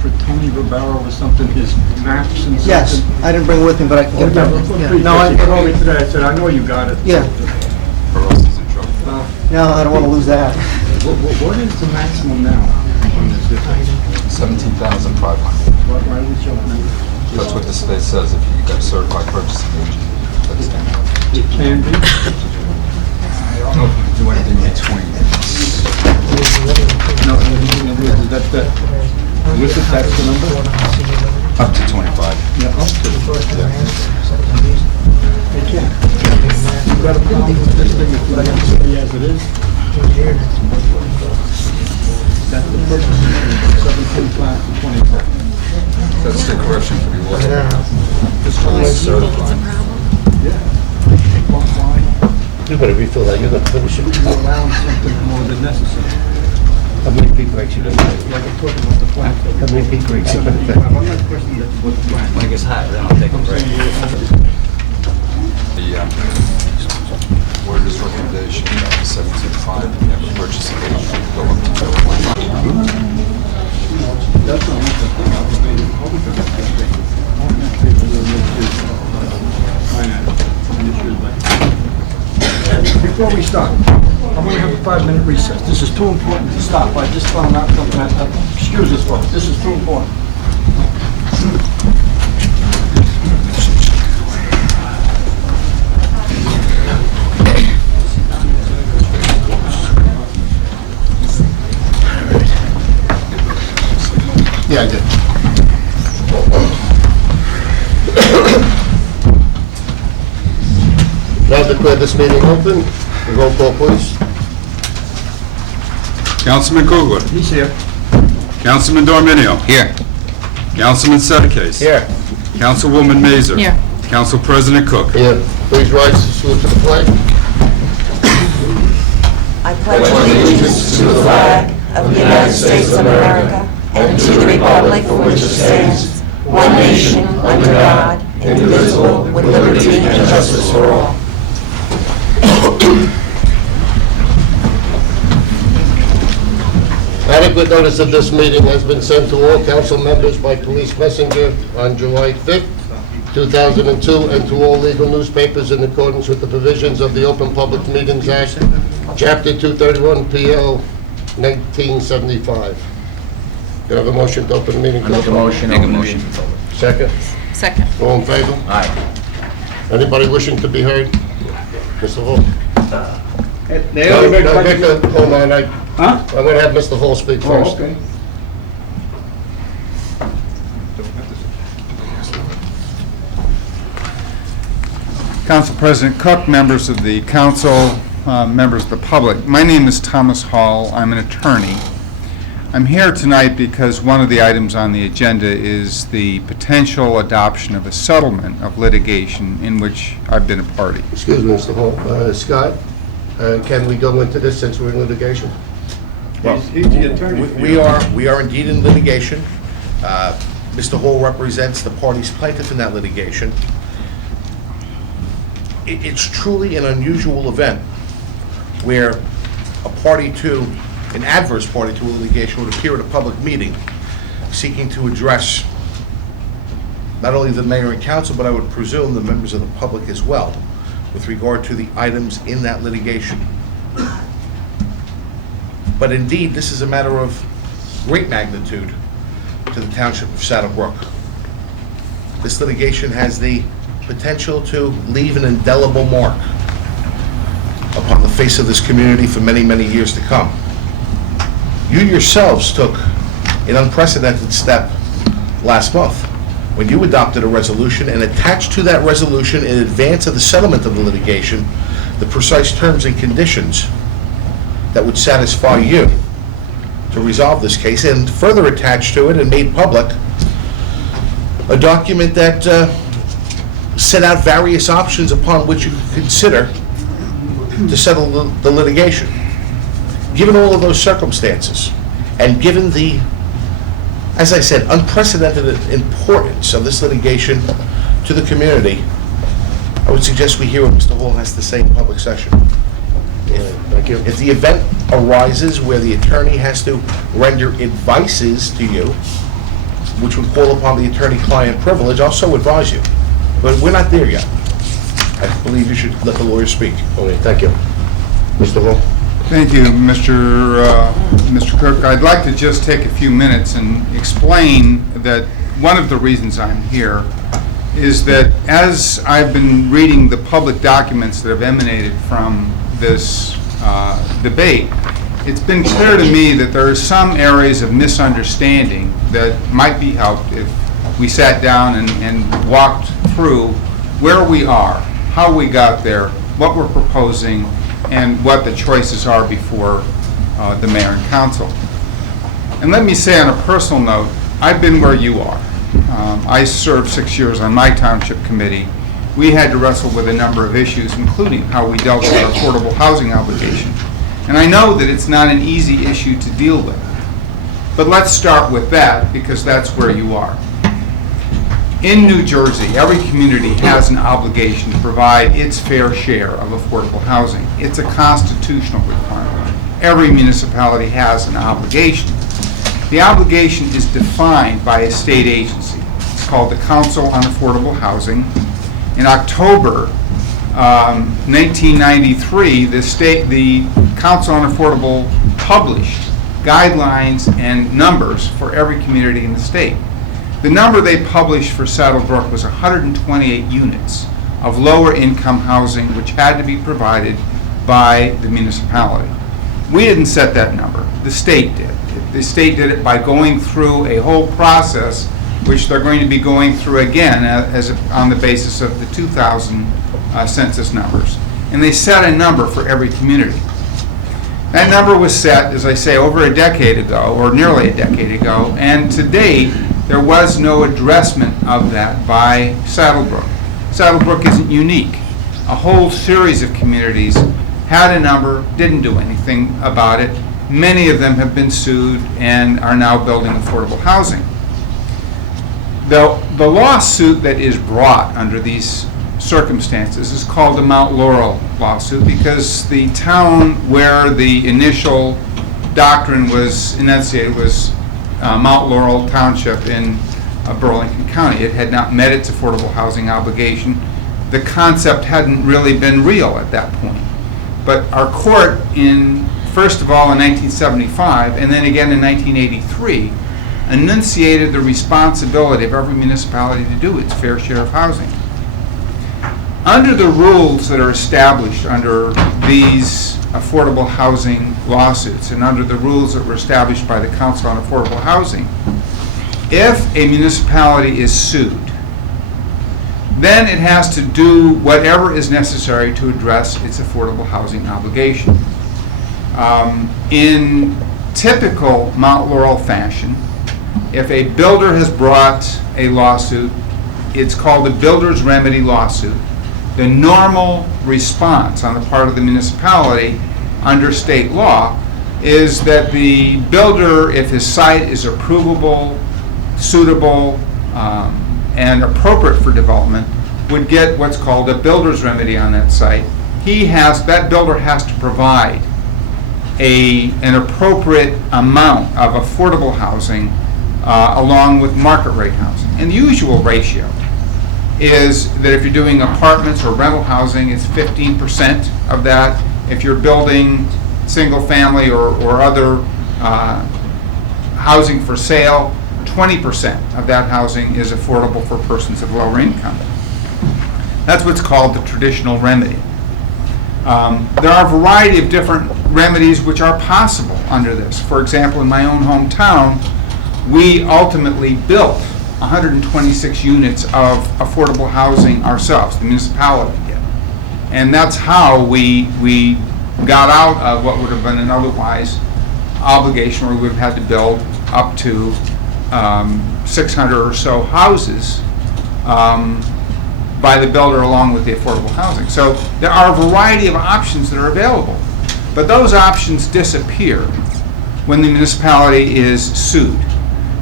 for Tony Ribero or something, his maps and something? Yes, I didn't bring it with me, but I can Oh, get yeah, that. yeah. No, I told me today, I said, I know you got it. Yeah, Or else he's in trouble. no, I don't want to lose that. What is the maximum now on this? 17,500. Why are we jumping in? That's what the state says, if you got a certified purchasing agent. That's It can be. I don't know if you can do anything between. No, that's the number? Up to 25. Yeah, up to. Yeah. They can. You got a problem with this thing if you let it stay as it is? That's the purchase, 17,500 to 25. That's the correction for the order. Just for the certified. You better refill that, you're gonna finish it. You're allowing something more than necessary. How many people actually gonna take? Like I'm talking about the plan. How many people actually gonna take? I'm not questioning that, what the plan. When it gets hot, then I'll take a I'm break. saying, The order's recommendation, 17.5, and you have a purchasing agent, go up to 25. that's not what the thing, I'll be made public of that thing. All that paper will make his finance an issue like. Before we start, I'm gonna have a 5-minute recess. This is too important to stop. I just found out something, excuse us folks, this is too important. Yeah, I did. Now declare this meeting open. Roll call, please. Councilman Kugler. He's here. Councilman Dorminio. Here. Councilman Sedekase. Here. Councilwoman Mazer. Here. Council President Cook. Here. Please rise to salute to the flag. I pledge allegiance to the flag of the United States of America and to the republic for which it stands, one nation, under God, indivisible, with liberty and justice for all. Adequate notice of this meeting has been sent to all council members by police messenger on July 5th, 2002, and to all legal newspapers in accordance with the provisions of the Open Public Meetings Act, Chapter 231, PL 1975. Do you have a motion to open the meeting? Make a motion. Second? Second. All in favor? Aye. Anybody wishing to be heard? Mr. Hall? They Victor, hold on, I'm Huh? going to have Mr. Hall speak Oh, first. okay. Council President Cook, members of the council, members of the public. My name is Thomas Hall. I'm an attorney. I'm here tonight because one of the items on the agenda is the potential adoption of a settlement of litigation in which I've been a party. Excuse me, Mr. Hall. Scott, can we go into this since we're in litigation? He's the attorney. We are indeed in litigation. Mr. Hall represents the parties plaintiff in that litigation. It's truly an unusual event where an adverse party to a litigation would appear at a public meeting seeking to address not only the mayor and council, but I would presume the members of the public as well, with regard to the items in that litigation. But indeed, this is a matter of great magnitude to the township of Saddle Brook. This litigation has the potential to leave an indelible mark upon the face of this community for many, many years to come. You yourselves took an unprecedented step last month when you adopted a resolution and attached to that resolution in advance of the settlement of the litigation the precise terms and conditions that would satisfy you to resolve this case, and further attached to it and made public a document that set out various options upon which you could consider to settle the litigation. Given all of those circumstances, and given the, as I said, unprecedented importance of this litigation to the community, I would suggest we hear what Mr. Hall has to say in public session. Thank you. If the event arises where the attorney has to render advices to you which would call upon the attorney-client privilege, I'll so advise you. But we're not there yet. I believe you should let the lawyer speak. Okay, thank you. Mr. Hall? Thank you, Mr. Cook. I'd like to just take a few minutes and explain that one of the reasons I'm here is that as I've been reading the public documents that have emanated from this debate, it's been clear to me that there are some areas of misunderstanding that might be helped if we sat down and walked through where we are, how we got there, what we're proposing, and what the choices are before the mayor and council. And let me say on a personal note, I've been where you are. I served 6 years on my township committee. We had to wrestle with a number of issues, including how we dealt with our affordable housing obligation. And I know that it's not an easy issue to deal with. But let's start with that, because that's where you are. In New Jersey, every community has an obligation to provide its fair share of affordable housing. It's a constitutional requirement. Every municipality has an obligation. The obligation is defined by a state agency. It's called the Council on Affordable Housing. In October 1993, the Council on Affordable published guidelines and numbers for every community in the state. The number they published for Saddle Brook was 128 units of lower income housing which had to be provided by the municipality. We didn't set that number, the state did. The state did it by going through a whole process which they're going to be going through again on the basis of the 2000 census numbers. And they set a number for every community. That number was set, as I say, over a decade ago, or nearly a decade ago, and to date, there was no addressment of that by Saddle Brook. Saddle Brook isn't unique. A whole series of communities had a number, didn't do anything about it. Many of them have been sued and are now building affordable housing. The lawsuit that is brought under these circumstances is called the Mount Laurel lawsuit because the town where the initial doctrine was enunciated was Mount Laurel Township in Burlington County. It had not met its affordable housing obligation. The concept hadn't really been real at that point. But our court, first of all in 1975 and then again in 1983, enunciated the responsibility of every municipality to do its fair share of housing. Under the rules that are established under these affordable housing lawsuits and under the rules that were established by the Council on Affordable Housing, if a municipality is sued, then it has to do whatever is necessary to address its affordable housing obligation. In typical Mount Laurel fashion, if a builder has brought a lawsuit, it's called a builder's remedy lawsuit. The normal response on the part of the municipality under state law is that the builder, if his site is approvable, suitable, and appropriate for development, would get what's called a builder's remedy on that site. That builder has to provide an appropriate amount of affordable housing along with market rate housing. And the usual ratio is that if you're doing apartments or rental housing, it's 15% of that. If you're building single family or other housing for sale, 20% of that housing is affordable for persons of lower income. That's what's called the traditional remedy. There are a variety of different remedies which are possible under this. For example, in my own hometown, we ultimately built 126 units of affordable housing ourselves, the municipality did. And that's how we got out of what would have been an otherwise obligation where we would have had to build up to 600 or so houses by the builder along with the affordable housing. So there are a variety of options that are available, but those options disappear when the municipality is sued.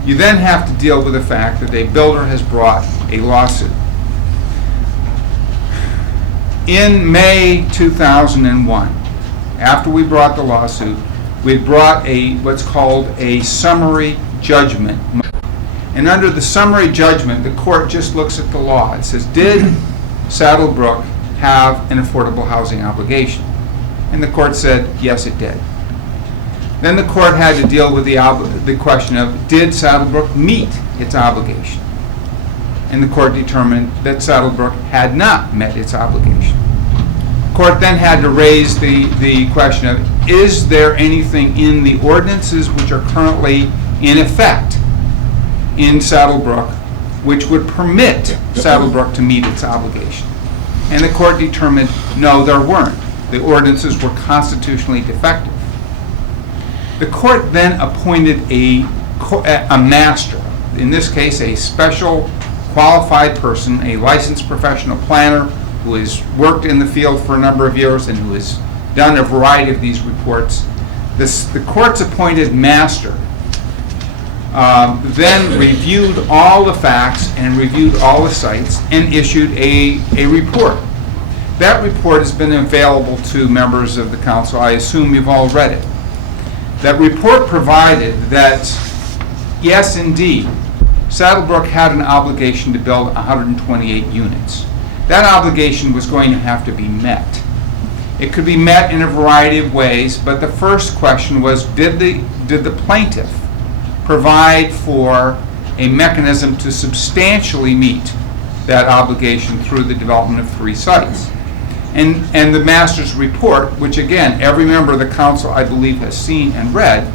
You then have to deal with the fact that a builder has brought a lawsuit. In May 2001, after we brought the lawsuit, we brought what's called a summary judgment. And under the summary judgment, the court just looks at the law. It says, did Saddle Brook have an affordable housing obligation? And the court said, yes, it did. Then the court had to deal with the question of, did Saddle Brook meet its obligation? And the court determined that Saddle Brook had not met its obligation. The court then had to raise the question of, is there anything in the ordinances which are currently in effect in Saddle Brook which would permit Saddle Brook to meet its obligation? And the court determined, no, there weren't. The ordinances were constitutionally defective. The court then appointed a master, in this case a special qualified person, a licensed professional planner who has worked in the field for a number of years and who has done a variety of these reports. The court's appointed master then reviewed all the facts and reviewed all the sites and issued a report. That report has been available to members of the council. I assume you've all read it. That report provided that, yes, indeed, Saddle Brook had an obligation to build 128 units. That obligation was going to have to be met. It could be met in a variety of ways, but the first question was, did the plaintiff provide for a mechanism to substantially meet that obligation through the development of 3 sites? And the master's report, which again, every member of the council, I believe, has seen and read,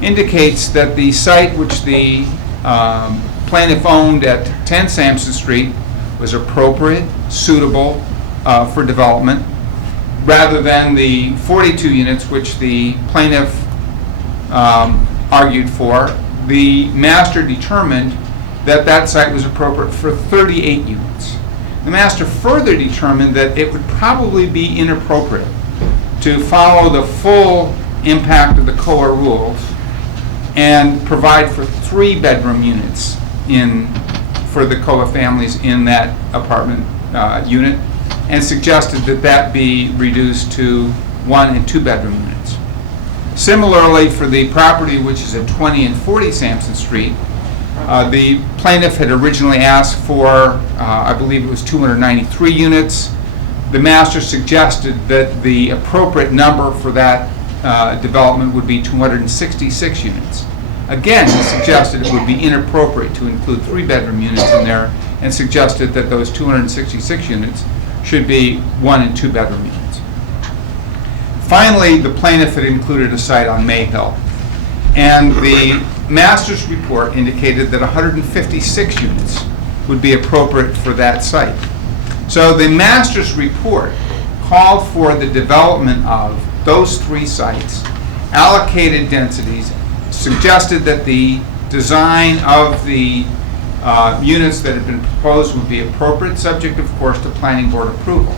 indicates that the site which the plaintiff owned at 10 Sampson Street was appropriate, suitable for development, rather than the 42 units which the plaintiff argued for. The master determined that that site was appropriate for 38 units. The master further determined that it would probably be inappropriate to follow the full impact of the COA rules and provide for 3-bedroom units for the COA families in that apartment unit, and suggested that that be reduced to 1- and 2-bedroom units. Similarly, for the property which is at 20 and 40 Sampson Street, the plaintiff had originally asked for, I believe it was 293 units. The master suggested that the appropriate number for that development would be 266 units. Again, he suggested it would be inappropriate to include 3-bedroom units in there, and suggested that those 266 units should be 1- and 2-bedroom units. Finally, the plaintiff had included a site on Mayhill, and the master's report indicated that 156 units would be appropriate for that site. So the master's report called for the development of those 3 sites, allocated densities, suggested that the design of the units that had been proposed would be appropriate, subject, of course, to planning board approval.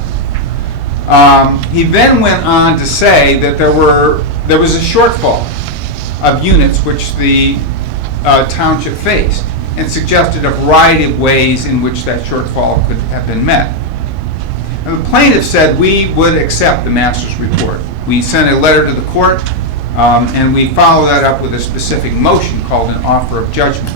He then went on to say that there was a shortfall of units which the township faced, and suggested a variety of ways in which that shortfall could have been met. And the plaintiff said we would accept the master's report. We sent a letter to the court, and we followed that up with a specific motion called an offer of judgment.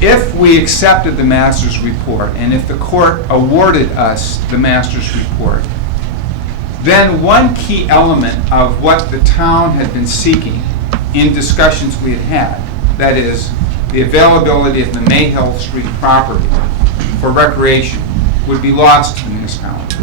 If we accepted the master's report, and if the court awarded us the master's report, then one key element of what the town had been seeking in discussions we had had, that is, the availability of the Mayhill Street property for recreation, would be lost to the municipality.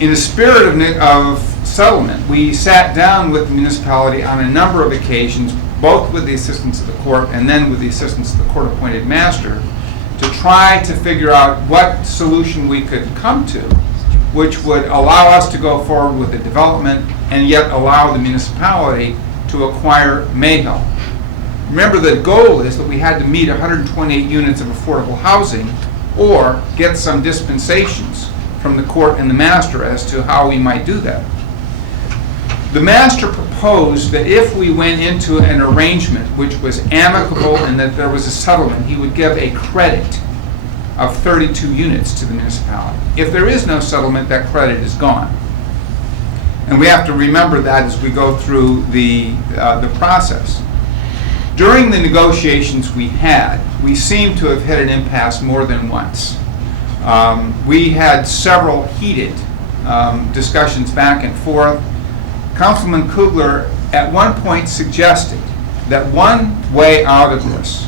In the spirit of settlement, we sat down with the municipality on a number of occasions, both with the assistance of the court and then with the assistance of the court-appointed master, to try to figure out what solution we could come to which would allow us to go forward with the development and yet allow the municipality to acquire Mayhill. Remember, the goal is that we had to meet 128 units of affordable housing or get some dispensations from the court and the master as to how we might do that. The master proposed that if we went into an arrangement which was amicable and that there was a settlement, he would give a credit of 32 units to the municipality. If there is no settlement, that credit is gone. And we have to remember that as we go through the process. During the negotiations we had, we seem to have hit an impasse more than once. We had several heated discussions back and forth. Councilman Kugler at one point suggested that one way out of this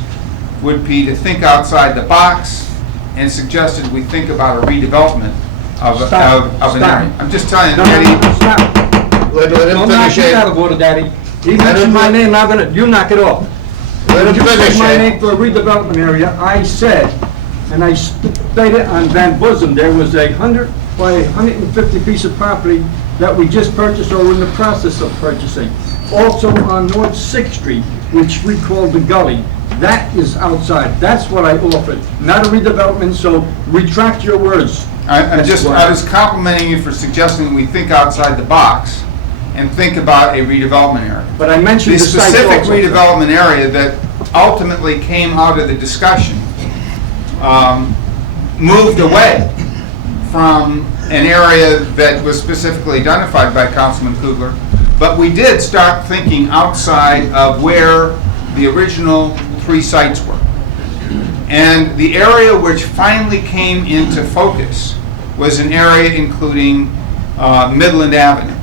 would be to think outside the box, and suggested we think about a redevelopment of an area. I'm just telling you, No, Eddie, stop. Let him Don't knock finish me out it. of order, Daddy. He mentioned my name, you knock it off. Let him You finish said my it. name for a redevelopment area, I said, and I stated on Van Bosom, there was a 100 by 150 piece of property that we just purchased or were in the process of purchasing. Also on North 6th Street, which we call the Gully, that is outside. That's what I offered, not a redevelopment, so retract your words. I That's why. was complimenting you for suggesting we think outside the box and think about a redevelopment area. But I mentioned The the site specific also. redevelopment area that ultimately came out of the discussion moved away from an area that was specifically identified by Councilman Kugler, but we did start thinking outside of where the original 3 sites were. And the area which finally came into focus was an area including Midland Avenue.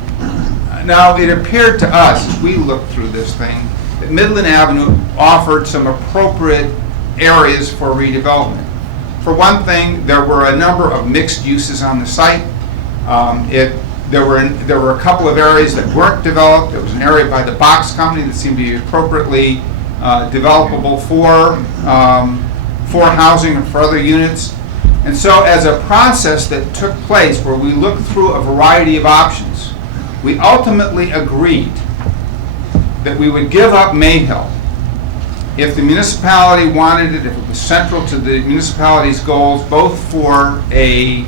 Now, it appeared to us, as we looked through this thing, that Midland Avenue offered some appropriate areas for redevelopment. For one thing, there were a number of mixed uses on the site. There were a couple of areas that weren't developed. There was an area by the box company that seemed to be appropriately developable for housing or for other units. And so as a process that took place where we looked through a variety of options, we ultimately agreed that we would give up Mayhill if the municipality wanted it, if it was central to the municipality's goals, both for a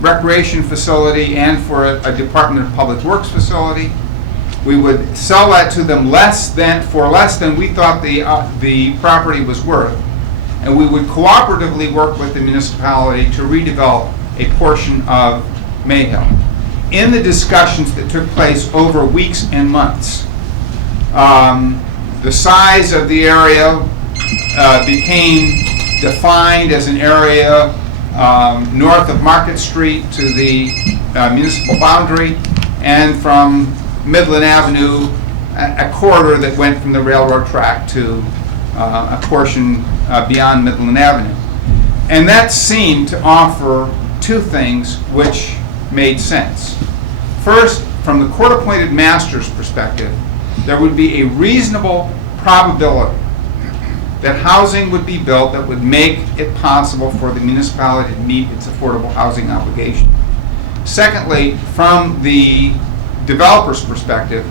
recreation facility and for a Department of Public Works facility. We would sell that to them for less than we thought the property was worth, and we would cooperatively work with the municipality to redevelop a portion of Mayhill. In the discussions that took place over weeks and months, the size of the area became defined as an area north of Market Street to the municipal boundary, and from Midland Avenue, a corridor that went from the railroad track to a portion beyond Midland Avenue. And that seemed to offer 2 things which made sense. First, from the court-appointed master's perspective, there would be a reasonable probability that housing would be built that would make it possible for the municipality to meet its affordable housing obligation. Secondly, from the developer's perspective,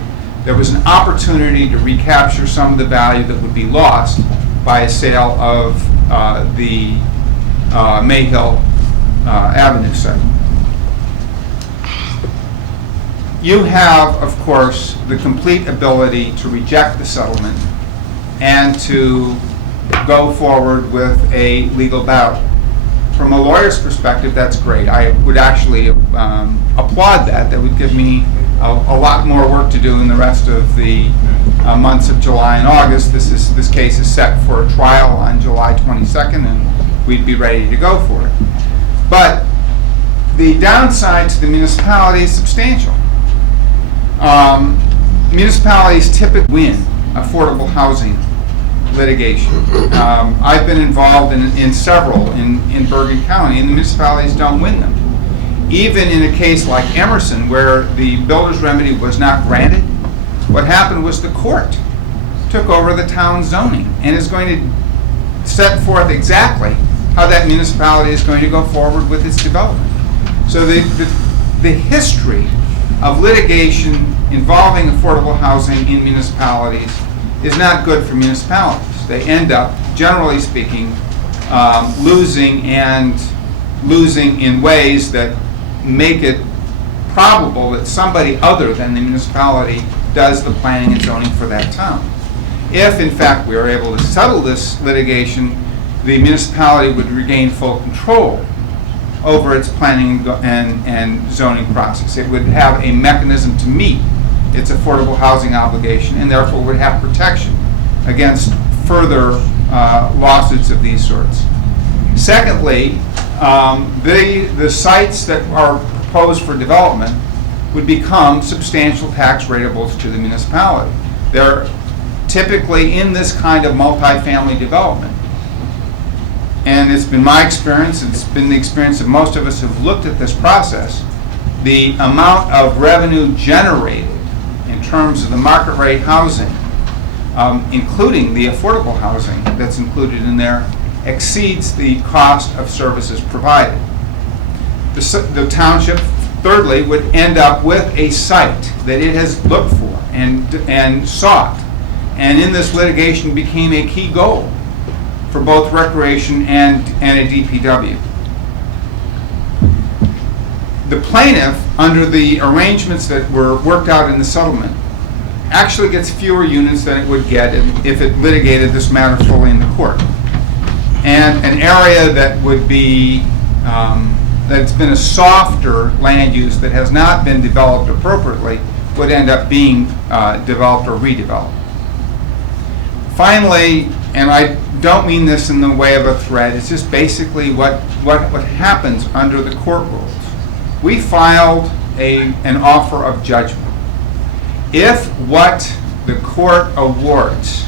there was an opportunity to recapture some of the value that would be lost by a sale of the Mayhill Avenue site. You have, of course, the complete ability to reject the settlement and to go forward with a legal battle. From a lawyer's perspective, that's great. I would actually applaud that. That would give me a lot more work to do in the rest of the months of July and August. This case is set for a trial on July 22nd, and we'd be ready to go for it. But the downside to the municipality is substantial. Municipalities typically win affordable housing litigation. I've been involved in several in Bergen County, and the municipalities don't win them. Even in a case like Emerson, where the builder's remedy was not granted, what happened was the court took over the town zoning and is going to set forth exactly how that municipality is going to go forward with its development. So the history of litigation involving affordable housing in municipalities is not good for municipalities. They end up, generally speaking, losing in ways that make it probable that somebody other than the municipality does the planning and zoning for that town. If, in fact, we are able to settle this litigation, the municipality would regain full control over its planning and zoning process. It would have a mechanism to meet its affordable housing obligation, and therefore would have protection against further lawsuits of these sorts. Secondly, the sites that are proposed for development would become substantial tax ratables to the municipality. They're typically in this kind of multifamily development. And it's been my experience, it's been the experience of most of us who've looked at this process, the amount of revenue generated in terms of the market rate housing, including the affordable housing that's included in there, exceeds the cost of services provided. The township, thirdly, would end up with a site that it has looked for and sought, and in this litigation became a key goal for both recreation and a DPW. The plaintiff, under the arrangements that were worked out in the settlement, actually gets fewer units than it would get if it litigated this matter fully in the court. And an area that would be, that's been a softer land use that has not been developed appropriately would end up being developed or redeveloped. Finally, and I don't mean this in the way of a threat, it's just basically what happens under the court rules. We filed an offer of judgment. If what the court awards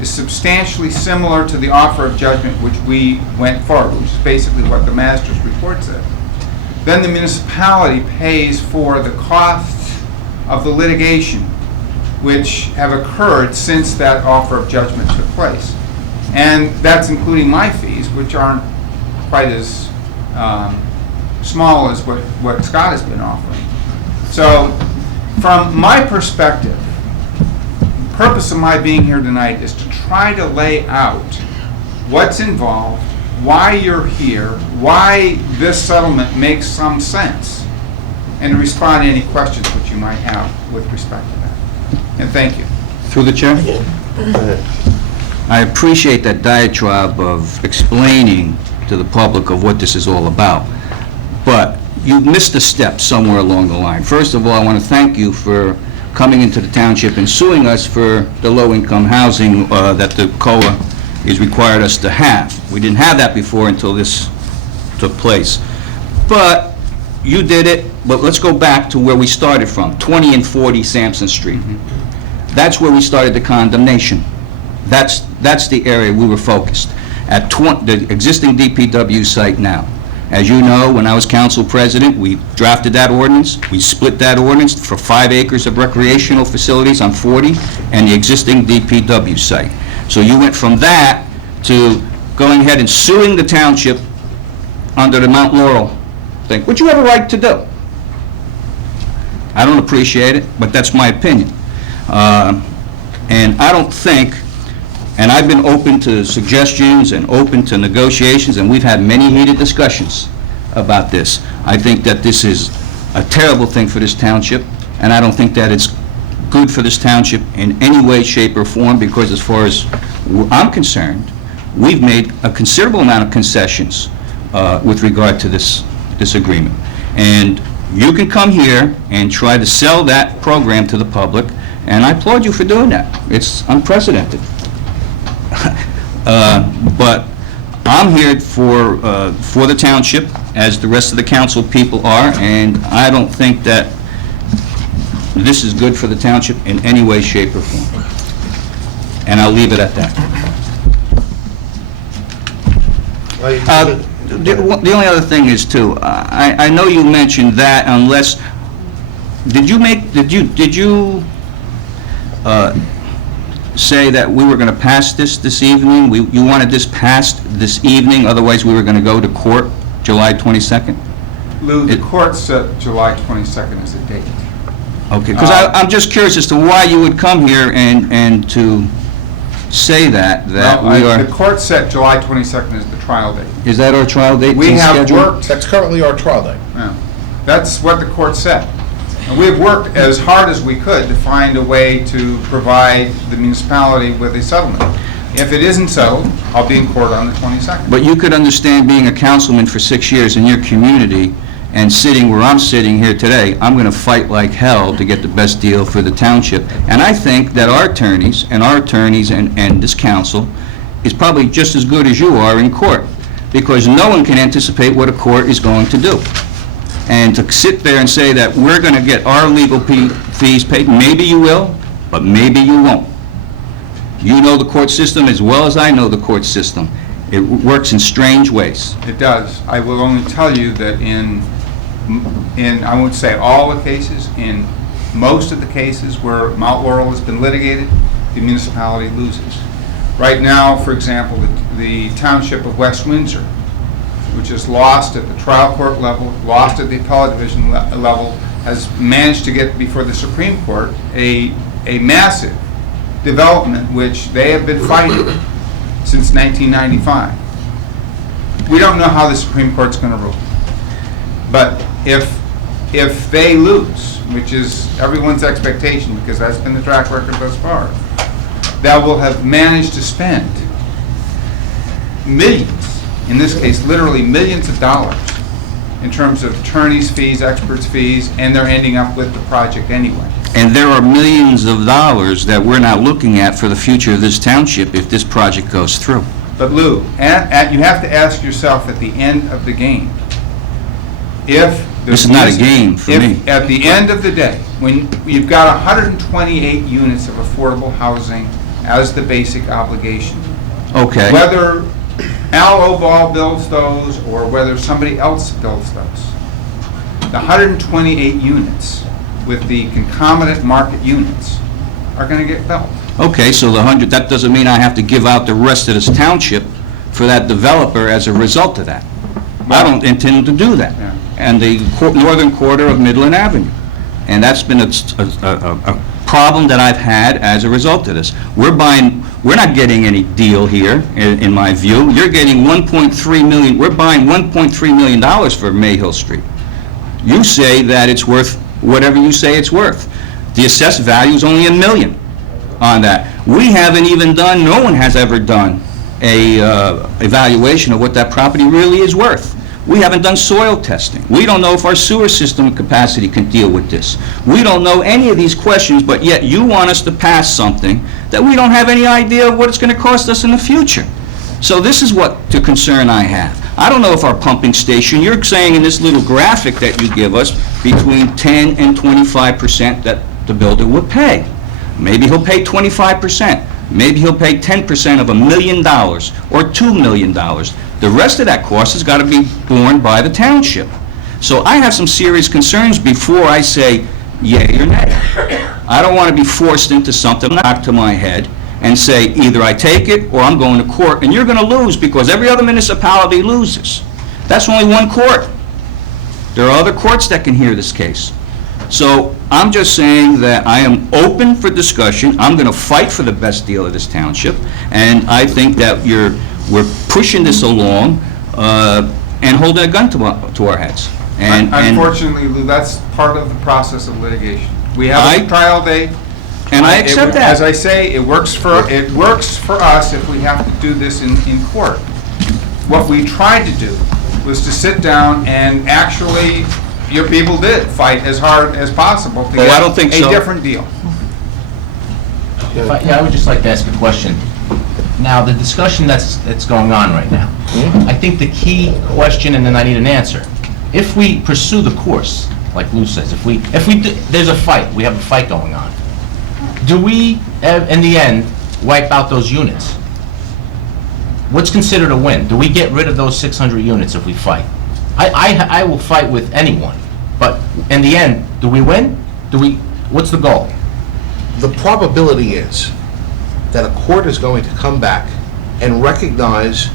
is substantially similar to the offer of judgment which we went forward, which is basically what the master's report said, then the municipality pays for the costs of the litigation which have occurred since that offer of judgment took place. And that's including my fees, which aren't quite as small as what Scott has been offering. So from my perspective, the purpose of my being here tonight is to try to lay out what's involved, why you're here, why this settlement makes some sense, and to respond to any questions which you might have with respect to that. And thank you. Through the chair? I appreciate that diatribe of explaining to the public of what this is all about. But you missed a step somewhere along the line. First of all, I want to thank you for coming into the township and suing us for the low-income housing that the COA is required us to have. We didn't have that before until this took place. But you did it, but let's go back to where we started from, 20 and 40 Sampson Street. That's where we started the condemnation. That's the area we were focused, at the existing DPW site now. As you know, when I was council president, we drafted that ordinance. We split that ordinance for 5 acres of recreational facilities on 40 and the existing DPW site. So you went from that to going ahead and suing the township under the Mount Laurel thing, which you have a right to do. I don't appreciate it, but that's my opinion. And I don't think, and I've been open to suggestions and open to negotiations, and we've had many heated discussions about this. I think that this is a terrible thing for this township, and I don't think that it's good for this township in any way, shape, or form, because as far as I'm concerned, we've made a considerable amount of concessions with regard to this agreement. And you can come here and try to sell that program to the public, and I applaud you for doing that. It's unprecedented. But I'm here for the township, as the rest of the council people are, and I don't think that this is good for the township in any way, shape, or form. And I'll leave it at that. The only other thing is, too, I know you mentioned that unless, did you say that we were going to pass this evening? You wanted this passed this evening, otherwise we were going to go to court July 22nd? Lou, the court set July 22nd as a date. Okay, because I'm just curious as to why you would come here and to say that we are... The court set July 22nd as the trial date. Is that our trial date? We have worked... That's currently our trial date. Yeah. That's what the court said. And we have worked as hard as we could to find a way to provide the municipality with a settlement. If it isn't settled, I'll be in court on the 22nd. But you could understand being a councilman for 6 years in your community and sitting where I'm sitting here today, I'm going to fight like hell to get the best deal for the township. And I think that our attorneys and this council is probably just as good as you are in court, because no one can anticipate what a court is going to do. And to sit there and say that we're going to get our legal fees paid, maybe you will, but maybe you won't. You know the court system as well as I know the court system. It works in strange ways. It does. I will only tell you that in, I won't say all the cases, in most of the cases where Mount Laurel has been litigated, the municipality loses. Right now, for example, the Township of West Windsor, which is lost at the trial court level, lost at the appellate division level, has managed to get before the Supreme Court a massive development which they have been fighting since 1995. We don't know how the Supreme Court's going to rule. But if they lose, which is everyone's expectation, because that's been the track record thus far, that will have managed to spend millions, in this case literally millions of dollars, in terms of attorneys' fees, experts' fees, and they're ending up with the project anyway. And there are millions of dollars that we're not looking at for the future of this township if this project goes through. But Lou, you have to ask yourself at the end of the game, if This is not a game for me. At the end of the day, when you've got 128 units of affordable housing as the basic obligation, Okay. whether Al Obal builds those or whether somebody else builds those, the 128 units with the concomitant market units are going to get built. Okay, so the 100, that doesn't mean I have to give out the rest of this township for that developer as a result of that. I don't intend to do that. Yeah. And the northern quarter of Midland Avenue. And that's been a problem that I've had as a result of this. We're not getting any deal here, in my view. You're getting 1.3 million, we're buying $1.3 million for Mayhill Street. You say that it's worth whatever you say it's worth. The assessed value is only $1 million on that. We haven't even done, no one has ever done a evaluation of what that property really is worth. We haven't done soil testing. We don't know if our sewer system capacity can deal with this. We don't know any of these questions, but yet you want us to pass something that we don't have any idea of what it's going to cost us in the future. So this is what the concern I have. I don't know if our pumping station, you're saying in this little graphic that you give us, between 10 and 25% that the builder would pay. Maybe he'll pay 25%. Maybe he'll pay 10% of $1 million or $2 million. The rest of that cost has got to be borne by the township. So I have some serious concerns before I say yay or nay. I don't want to be forced into something knocked to my head and say either I take it or I'm going to court, and you're going to lose because every other municipality loses. That's only one court. There are other courts that can hear this case. So I'm just saying that I am open for discussion. I'm going to fight for the best deal of this township, and I think that we're pushing this along and holding a gun to our heads. And unfortunately, Lou, that's part of the process of litigation. We have a trial date. And I accept that. As I say, it works for us if we have to do this in court. What we tried to do was to sit down and actually, your people did fight as hard as possible to get I don't think so. a different deal. I would just like to ask a question. Now, the discussion that's going on right now, I think the key question, and then I need an answer. If we pursue the course, like Lou says, there's a fight, we have a fight going on, do we, in the end, wipe out those units? What's considered a win? Do we get rid of those 600 units if we fight? I will fight with anyone, but in the end, do we win? What's the goal? The probability is that a court is going to come back and recognize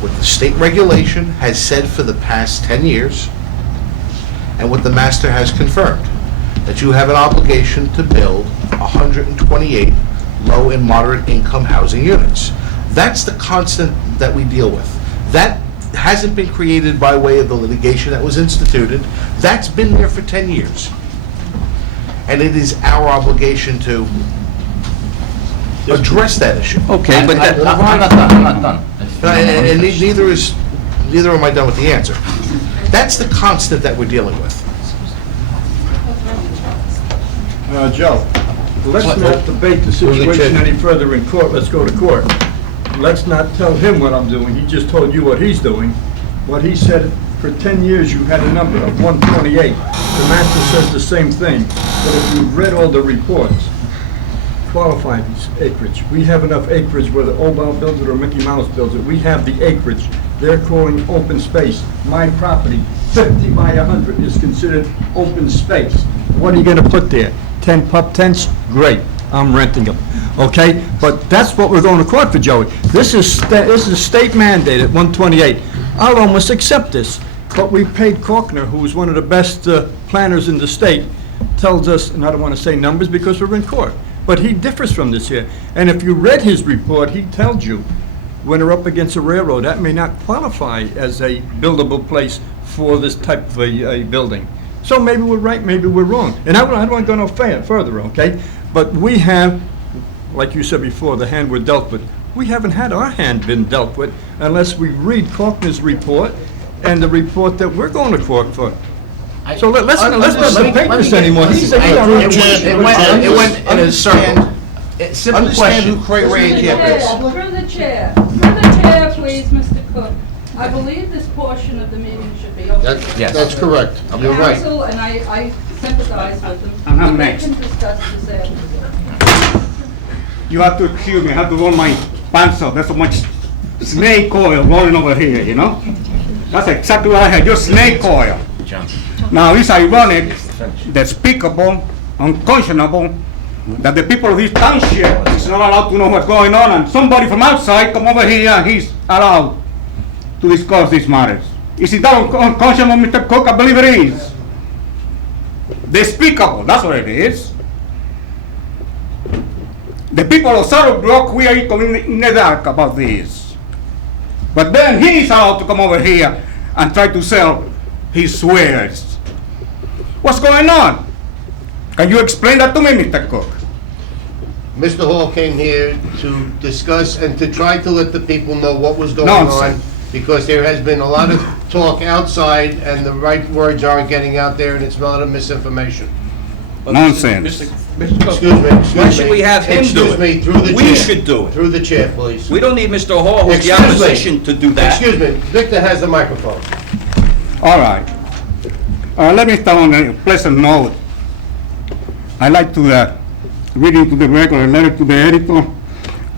what the state regulation has said for the past 10 years and what the master has confirmed, that you have an obligation to build 128 low and moderate income housing units. That's the constant that we deal with. That hasn't been created by way of the litigation that was instituted. That's been there for 10 years. And it is our obligation to address that issue. Okay, but that... I'm not done. And neither am I done with the answer. That's the constant that we're dealing with. Joe, let's not debate the situation any further in court. Let's go to court. Let's not tell him what I'm doing. He just told you what he's doing. What he said, for 10 years you had a number of 128. The master says the same thing. But if you've read all the reports, qualified acreage. We have enough acreage, whether Obama builds it or Mickey Mouse builds it. We have the acreage. They're calling open space. My property, 50 by 100, is considered open space. What are you gonna put there? 10 pup tents? Great, I'm renting them, okay? But that's what we're going to court for, Joey. This is state mandated, 128. I'll almost accept this, but we paid Corkner, who's one of the best planners in the state, tells us, and I don't want to say numbers because we're in court, but he differs from this here. And if you read his report, he tells you, when they're up against a railroad, that may not qualify as a buildable place for this type of a building. So maybe we're right, maybe we're wrong. And I don't want to go no further, okay? But we have, like you said before, the hand we're dealt with. We haven't had our hand been dealt with unless we read Corkner's report and the report that we're going to court for. So let's not debate this anymore. It went in a circle. Simple Understand question. who Craig Ray Camp is. Through the chair, please, Mr. Cook. I believe this portion of the meeting should be open. Yes. That's correct. You're right. Council, and I sympathize with them. I'm They next. can discuss this after. You have to excuse me, I have to roll my pants up. There's so much snake oil rolling over here, you know? That's exactly what I had, just snake oil. Now, it's ironic, despicable, unconscionable, that the people of this township is not allowed to know what's going on, and somebody from outside come over here and he's allowed to discuss these matters. Is it that unconscionable, Mr. Cook? I believe it is. Despicable, that's what it is. The people of Saddle Brook, we are in the dark about this. But then he is allowed to come over here and try to sell his wares. What's going on? Can you explain that to me, Mr. Cook? Mr. Hall came here to discuss and to try to let the people know what was going Nonsense. on, because there has been a lot of talk outside and the right words aren't getting out there, and it's a lot of misinformation. Nonsense. Excuse me. Why should we have him do it? Excuse me, through the chair. We should do it. Through the chair, please. We don't need Mr. Hall, who's the Excuse me. opposition, to do that. Excuse me, Victor has the microphone. All right. Let me start on a pleasant note. I like to read into the record a letter to the editor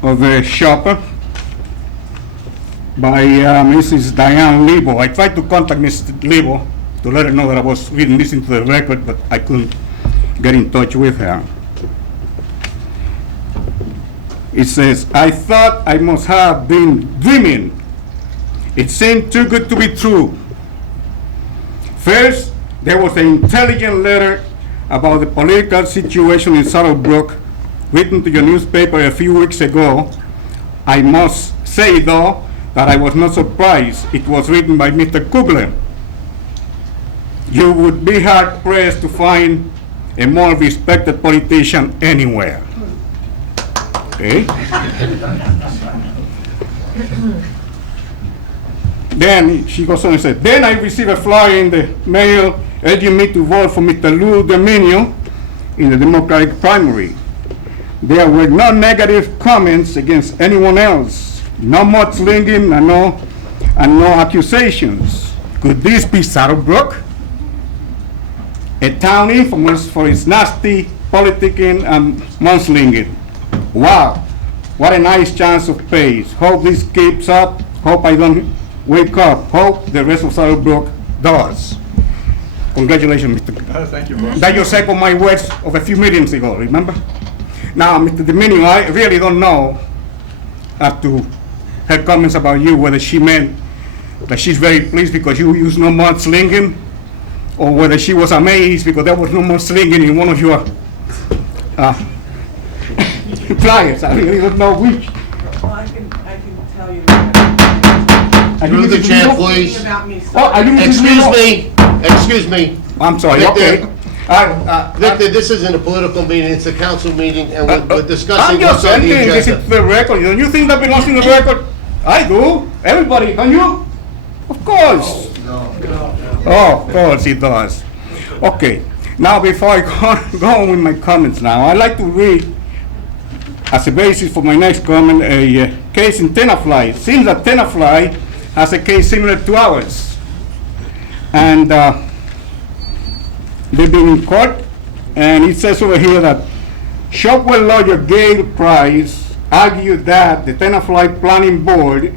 of the Shopper by Mrs. Diane Lebo. I tried to contact Mrs. Lebo to let her know that I was reading this into the record, but I couldn't get in touch with her. It says, I thought I must have been dreaming. It seemed too good to be true. First, there was an intelligent letter about the political situation in Saddle Brook, written to your newspaper a few weeks ago. I must say, though, that I was not surprised. It was written by Mr. Kugler. You would be hard-pressed to find a more respected politician anywhere. Okay? Then she goes on and said, then I received a flyer in the mail urging me to vote for Mr. Lou Dominio in the Democratic primary. There were no negative comments against anyone else, no mudslinging and no accusations. Could this be Saddle Brook? A town infamous for its nasty politicking and mudslinging. Wow, what a nice chance of peace. Hope this keeps up. Hope I don't wake up. Hope the rest of Saddle Brook does. Congratulations, Mr. Thank you, boss. That you second my words of a few meetings ago, remember? Now, Mr. Dominio, I really don't know as to her comments about you, whether she meant that she's very pleased because you use no mudslinging, or whether she was amazed because there was no mudslinging in one of your flyers. I really don't know which. Well, I can tell you. Through the chair, please. About me, so Oh, are you Mrs. Excuse me. I'm sorry, Victor, okay. Victor, this isn't a political meeting, it's a council meeting, and we're I'm discussing just what's on the saying this agenda. is the record. Don't you think that belongs in the record? I do. Everybody, don't you? Of course. Oh, of course it does. Okay, now before I go on with my comments now, I'd like to read, as a basis for my next comment, a case in Tenafly. It seems that Tenafly has a case similar to ours. And they've been in court, and it says over here that Shopwell lawyer Gail Price argued that the Tenafly Planning Board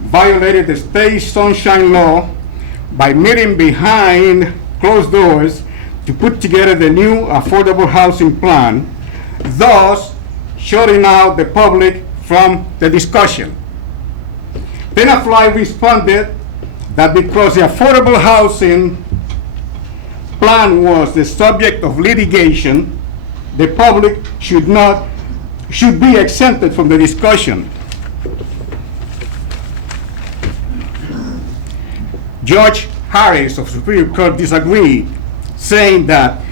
violated the state sunshine law by meeting behind closed doors to put together the new affordable housing plan, thus shutting out the public from the discussion. Tenafly responded that because the affordable housing plan was the subject of litigation, the public should be exempted from the discussion. Judge Harris of Superior Court disagreed, saying that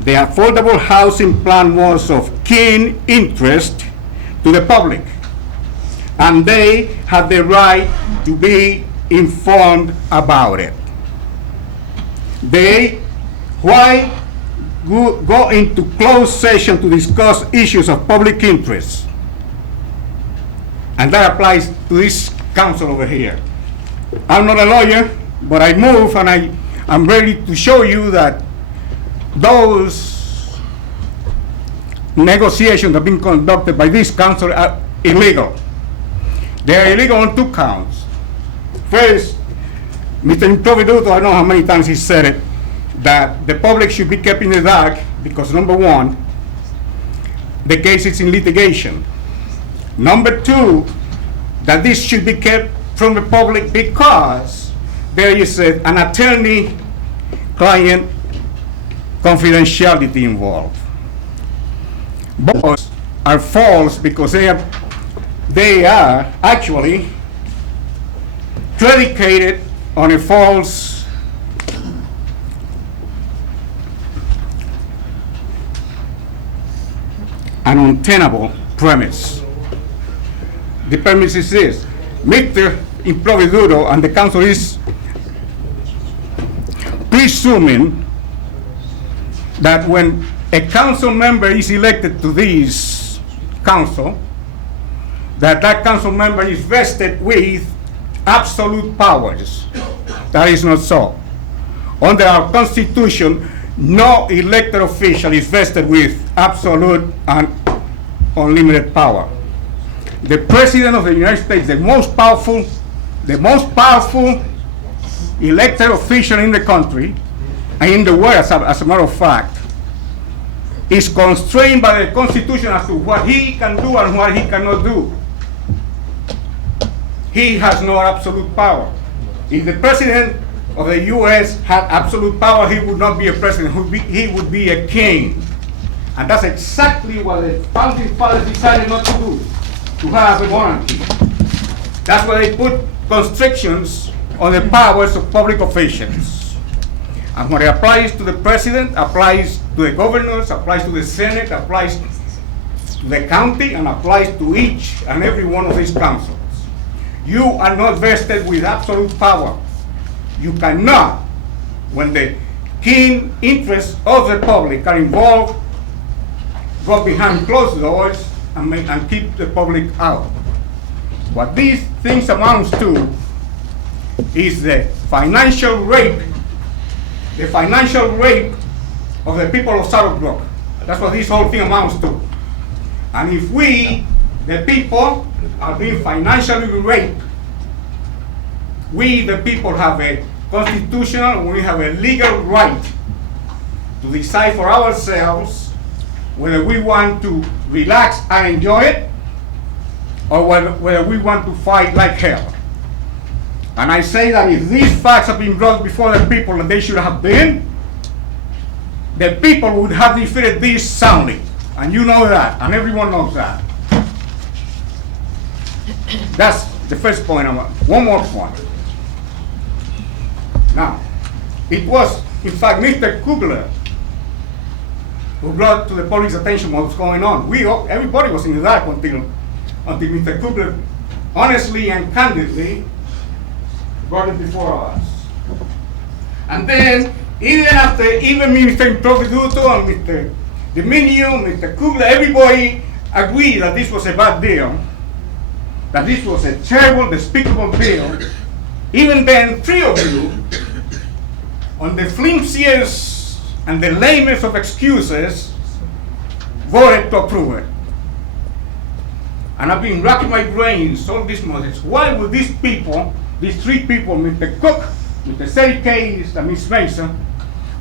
the affordable housing plan was of keen interest to the public, and they had the right to be informed about it. Why go into closed session to discuss issues of public interest? And that applies to this council over here. I'm not a lawyer, but I move and I'm ready to show you that those negotiations have been conducted by this council are illegal. They are illegal on 2 counts. First, Mr. Improviduto, I don't know how many times he said it, that the public should be kept in the dark because, number 1, the case is in litigation. Number 2, that this should be kept from the public because there is an attorney-client confidentiality involved. Both are false because they are actually predicated on a false and untenable premise. The premise is this: Mr. Improviduto and the council is presuming that when a council member is elected to this council, that council member is vested with absolute powers. That is not so. Under our Constitution, no elected official is vested with absolute and unlimited power. The President of the United States, the most powerful elected official in the country and in the world, as a matter of fact, is constrained by the Constitution as to what he can do and what he cannot do. He has no absolute power. If the President of the U.S. had absolute power, he would not be a president, he would be a king. And that's exactly what the founding fathers decided not to do, to have a monarchy. That's why they put constrictions on the powers of public officials. And when it applies to the president, applies to the governors, applies to the Senate, applies to the county, and applies to each and every one of these councils. You are not vested with absolute power. You cannot, when the keen interests of the public are involved, go behind closed doors and keep the public out. What these things amounts to is the financial rape of the people of Saddle Brook. That's what this whole thing amounts to. And if we, the people, are being financially raped, we, the people, have a constitutional, we have a legal right to decide for ourselves whether we want to relax and enjoy it, or whether we want to fight like hell. And I say that if these facts have been brought before the people and they should have been, the people would have defeated this soundly. And you know that, and everyone knows that. That's the first point. One more point. Now, it was, in fact, Mr. Kugler who brought to the public's attention what was going on. Everybody was in the dark until Mr. And then, even after, even Mr. Prosecutor and Mr. Dominion, Mr. Kugler, everybody agreed that this was a bad deal, that this was a terrible, despicable bill. Even then, three of you, on the flimsiest and the lamest of excuses, voted to approve it. And I've been racking my brains all these months. Why would these people, these three people, Mr. Cook, Mr. Seri Case, and Ms. Mason,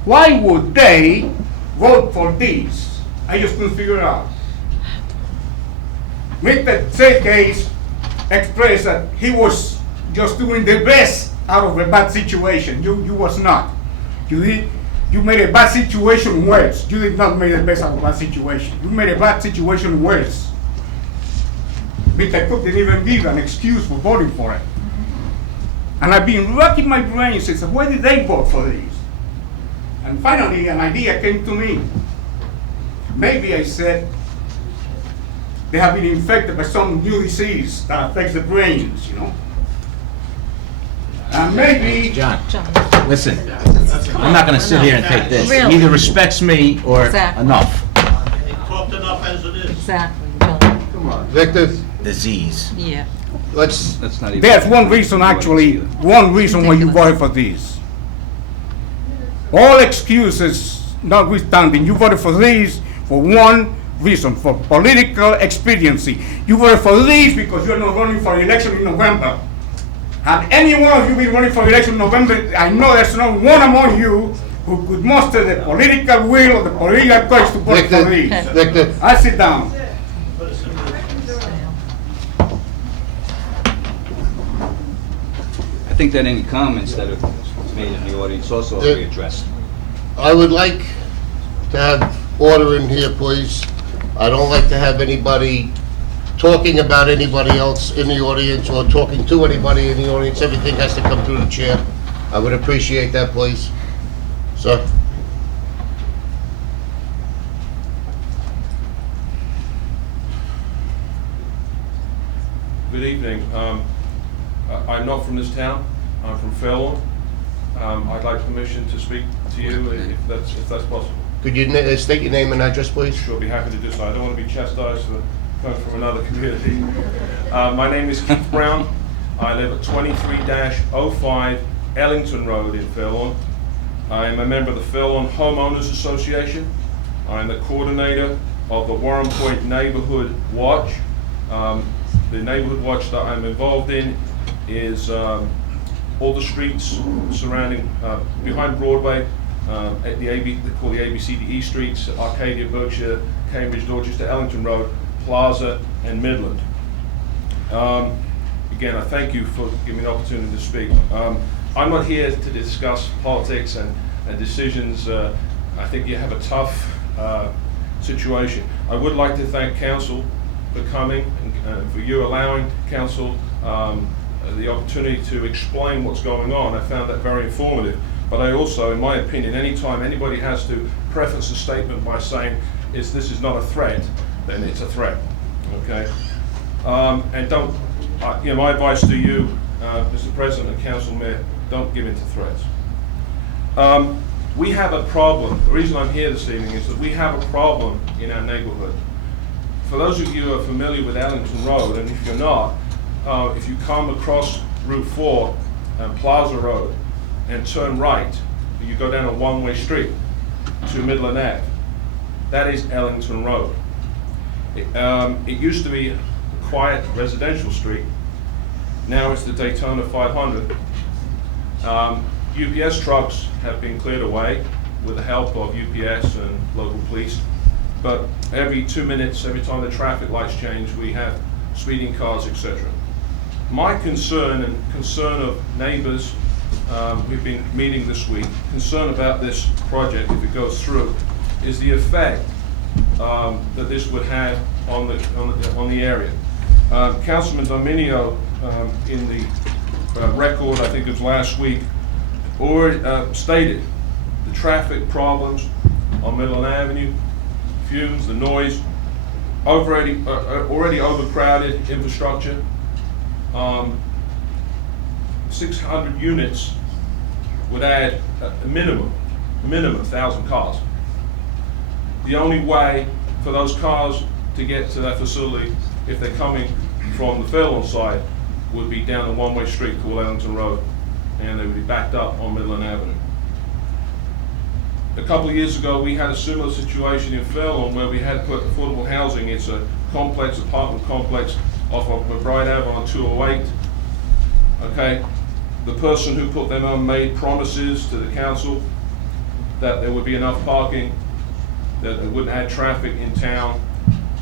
why would they vote for this? I just couldn't figure it out. Mr. Seri Case expressed that he was just doing the best out of a bad situation. You was not. You made a bad situation worse. You did not make the best out of a bad situation. You made a bad situation worse. Mr. Cook didn't even give an excuse for voting for it. And I've been racking my brains since, why did they vote for this? And finally, an idea came to me. Maybe I said, they have been infected by some new disease that affects the brains, you know? And maybe... John, listen, I'm not gonna sit here and take this. It Really? either respects me or Exactly. enough. Talked enough as it is. Exactly, John. Victor, Disease. Yeah. let's, That's not even... there's one reason, actually, one reason why you voted for this. All excuses notwithstanding, you voted for this for one reason, for political expediency. You voted for this because you're not running for election in November. Had any one of you been running for election in November, I know there's not one among you who could muster the political will or the political courage to vote for this. Victor, I sit down. I think that any comments that are made in the audience also ought to be addressed. I would like to have order in here, please. I don't like to have anybody talking about anybody else in the audience or talking to anybody in the audience. Everything has to come through the chair. I would appreciate that, please. Sir? Good evening. I'm not from this town. I'm from Fairlawn. I'd like permission to speak to you if that's possible. Could you state your name and address, please? Sure, be happy to do so. I don't want to be chastised for coming from another community. My name is Keith Brown. I live at 23-05 Ellington Road in Fairlawn. I am a member of the Fairlawn Homeowners Association. I'm the coordinator of the Warren Point Neighborhood Watch. The neighborhood watch that I'm involved in is all the streets surrounding, behind Broadway, at the they call the ABCDE streets, Arcadia, Berkshire, Cambridge, Dorchester, Ellington Road, Plaza, and Midland. Again, I thank you for giving me an opportunity to speak. I'm not here to discuss politics and decisions. I think you have a tough situation. I would like to thank council for coming and for you allowing council the opportunity to explain what's going on. I found that very informative. But I also, in my opinion, anytime anybody has to preface a statement by saying this is not a threat, then it's a threat. Okay? And don't, my advice to you, Mr. President and Council Mayor, don't give in to threats. We have a problem. The reason I'm here this evening is that we have a problem in our neighborhood. For those of you who are familiar with Ellington Road, and if you're not, if you come across Route 4 and Plaza Road and turn right, you go down a one-way street to Midland Ave. That is Ellington Road. It used to be a quiet residential street. Now it's the Daytona 500. UPS trucks have been cleared away with the help of UPS and local police. But every 2 minutes, every time the traffic lights change, we have speeding cars, etc. My concern and concern of neighbors, we've been meeting this week, concern about this project, if it goes through, is the effect that this would have on the area. Councilman Dominio, in the record, I think it was last week, already stated the traffic problems on Midland Avenue, fumes, the noise, already overcrowded infrastructure, 600 units would add a minimum 1,000 cars. The only way for those cars to get to that facility, if they're coming from the Fairlawn side, would be down a one-way street called Ellington Road, and they would be backed up on Midland Avenue. A couple of years ago, we had a similar situation in Fairlawn where we had put affordable housing. It's a complex, apartment complex off of McBride Ave on 208. Okay, the person who put them on made promises to the council that there would be enough parking, that they wouldn't add traffic in town,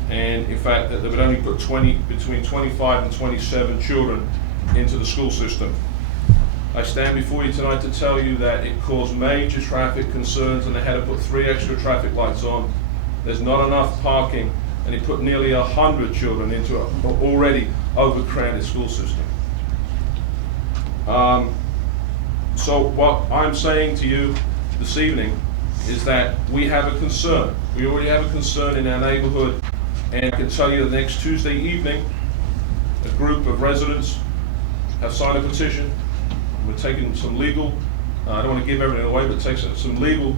and in fact that they would only put between 25 and 27 children into the school system. I stand before you tonight to tell you that it caused major traffic concerns, and they had to put 3 extra traffic lights on. There's not enough parking, and it put nearly 100 children into an already overcrowded school system. So what I'm saying to you this evening is that we have a concern. We already have a concern in our neighborhood, and I can tell you that next Tuesday evening, a group of residents have signed a petition. We're taking some legal, I don't want to give everything away, but take some legal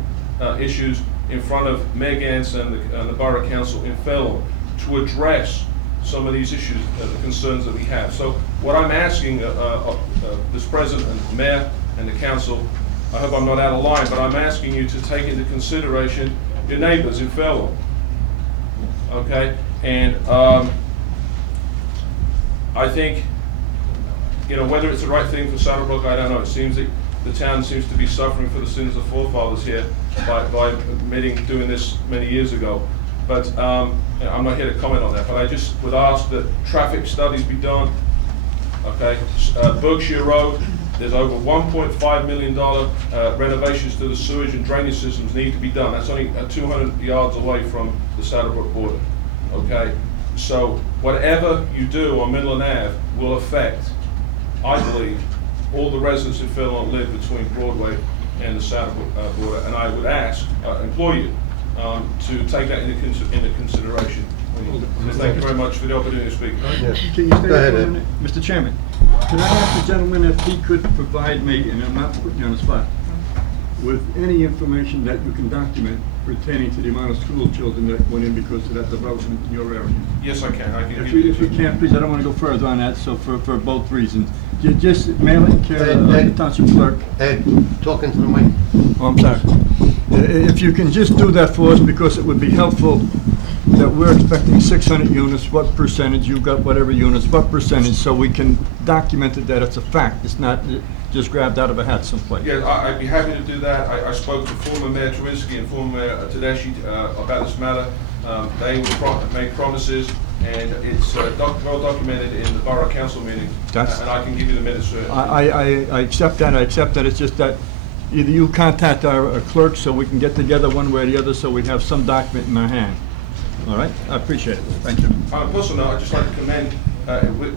issues in front of Mayor Gantz and the Borough Council in Fairlawn to address some of these issues, the concerns that we have. So what I'm asking this President and the Mayor and the Council, I hope I'm not out of line, but I'm asking you to take into consideration your neighbors in Fairlawn. Okay? And I think, you know, whether it's the right thing for Saddle Brook, I don't know. It seems that the town seems to be suffering for the sins of forefathers here by doing this many years ago. But I'm not here to comment on that, but I just would ask that traffic studies be done. Okay, Berkshire Road, there's over $1.5 million renovations to the sewage and drainage systems need to be done. That's only 200 yards away from the Saddle Brook border. Okay, so whatever you do on Midland Ave will affect, I believe, all the residents in Fairlawn live between Broadway and the Saddle Brook border, and I would implore you to take that into consideration. Thank you very much for the opportunity to speak. Can you stay there for a minute? Mr. Chairman, could I ask the gentleman if he could provide me, and I'm not putting you on the spot, with any information that you can document pertaining to the amount of school children that went in because of that development in your area? Yes, I can. If you can, please, I don't want to go further on that, so for both reasons. You just mail it in care of the township clerk. Ed, talking to the mic. Oh, I'm sorry. If you can just do that for us, because it would be helpful that we're expecting 600 units, what percentage, you've got whatever units, what percentage, so we can document it that it's a fact. It's not just grabbed out of a hat someplace. Yeah, I'd be happy to do that. I spoke to former Mayor Trawinsky and former Mayor Tedeschi about this matter. They made promises, and it's well documented in the Borough Council meeting, and I can give you the minutes. I accept that. I accept that. It's just that either you contact our clerk so we can get together one way or the other so we have some document in our hand. All right? I appreciate it. Thank you. On a personal note, I'd just like to commend with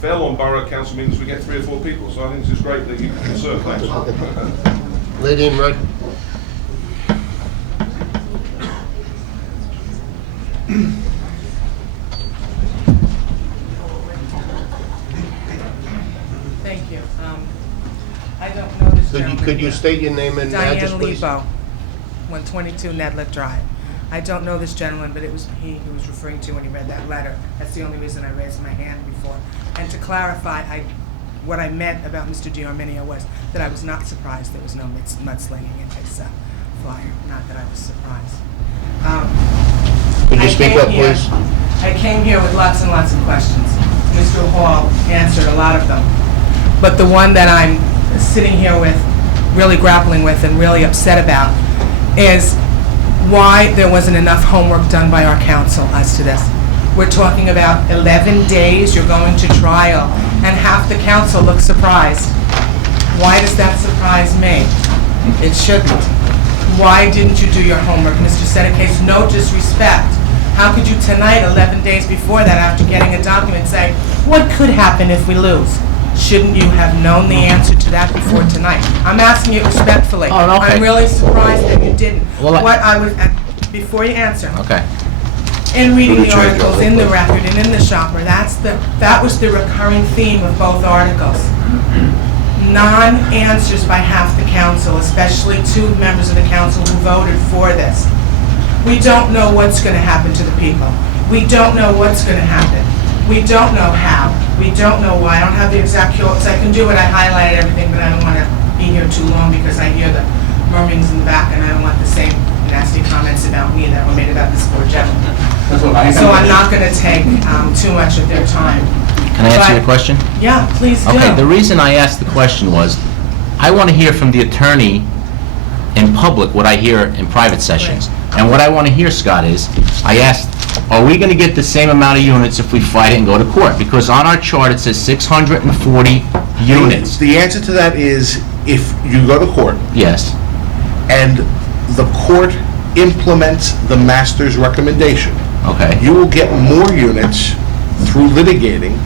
Fairlawn Borough Council meetings, we get 3 or 4 people, so I think this is great that you can concern. Thanks. Lady in red. Thank you. I don't know this gentleman. Could you state your name and address, please? Diane Lebo, 122 Nedlet Drive. I don't know this gentleman, but it was he who was referring to when he read that letter. That's the only reason I raised my hand before. And to clarify, what I meant about Mr. Giorminio was that I was not surprised there was no mudslinging in his flyer. Not that I was surprised. Could you speak up, please? I came here with lots and lots of questions. Mr. Hall answered a lot of them. But the one that I'm sitting here with, really grappling with and really upset about, is why there wasn't enough homework done by our council as to this. We're talking about 11 days, you're going to trial, and half the council looks surprised. Why does that surprise me? It shouldn't. Why didn't you do your homework? Mr. Senecase, no disrespect. How could you tonight, 11 days before that, after getting a document, say, what could happen if we lose? Shouldn't you have known the answer to that before tonight? I'm asking you respectfully. Oh, okay. I'm really surprised that you didn't. Well, What I was, before you answer. Okay. In reading the articles, in the record, and in the shopper, that was the recurring theme of both articles. non-answers by half the council, especially two members of the council who voted for this. We don't know what's going to happen to the people. We don't know what's going to happen. We don't know how. We don't know why. I don't have the exact quotes. I can do it. I highlighted everything, but I don't want to be here too long because I hear the murmurings in the back, and I don't want the same nasty comments about me that were made about this poor gentleman. So I'm not going to take too much of their time. Can I answer But- your question? Yeah, please do. Okay, the reason I asked the question was, I want to hear from the attorney in public what I hear in private sessions. And what I want to hear, Scott, is, I asked, are we going to get the same amount of units if we fight it and go to court? Because on our chart, it says 640 units. The answer to that is, if you go to court Yes. and the court implements the master's recommendation, Okay. you will get more units through litigating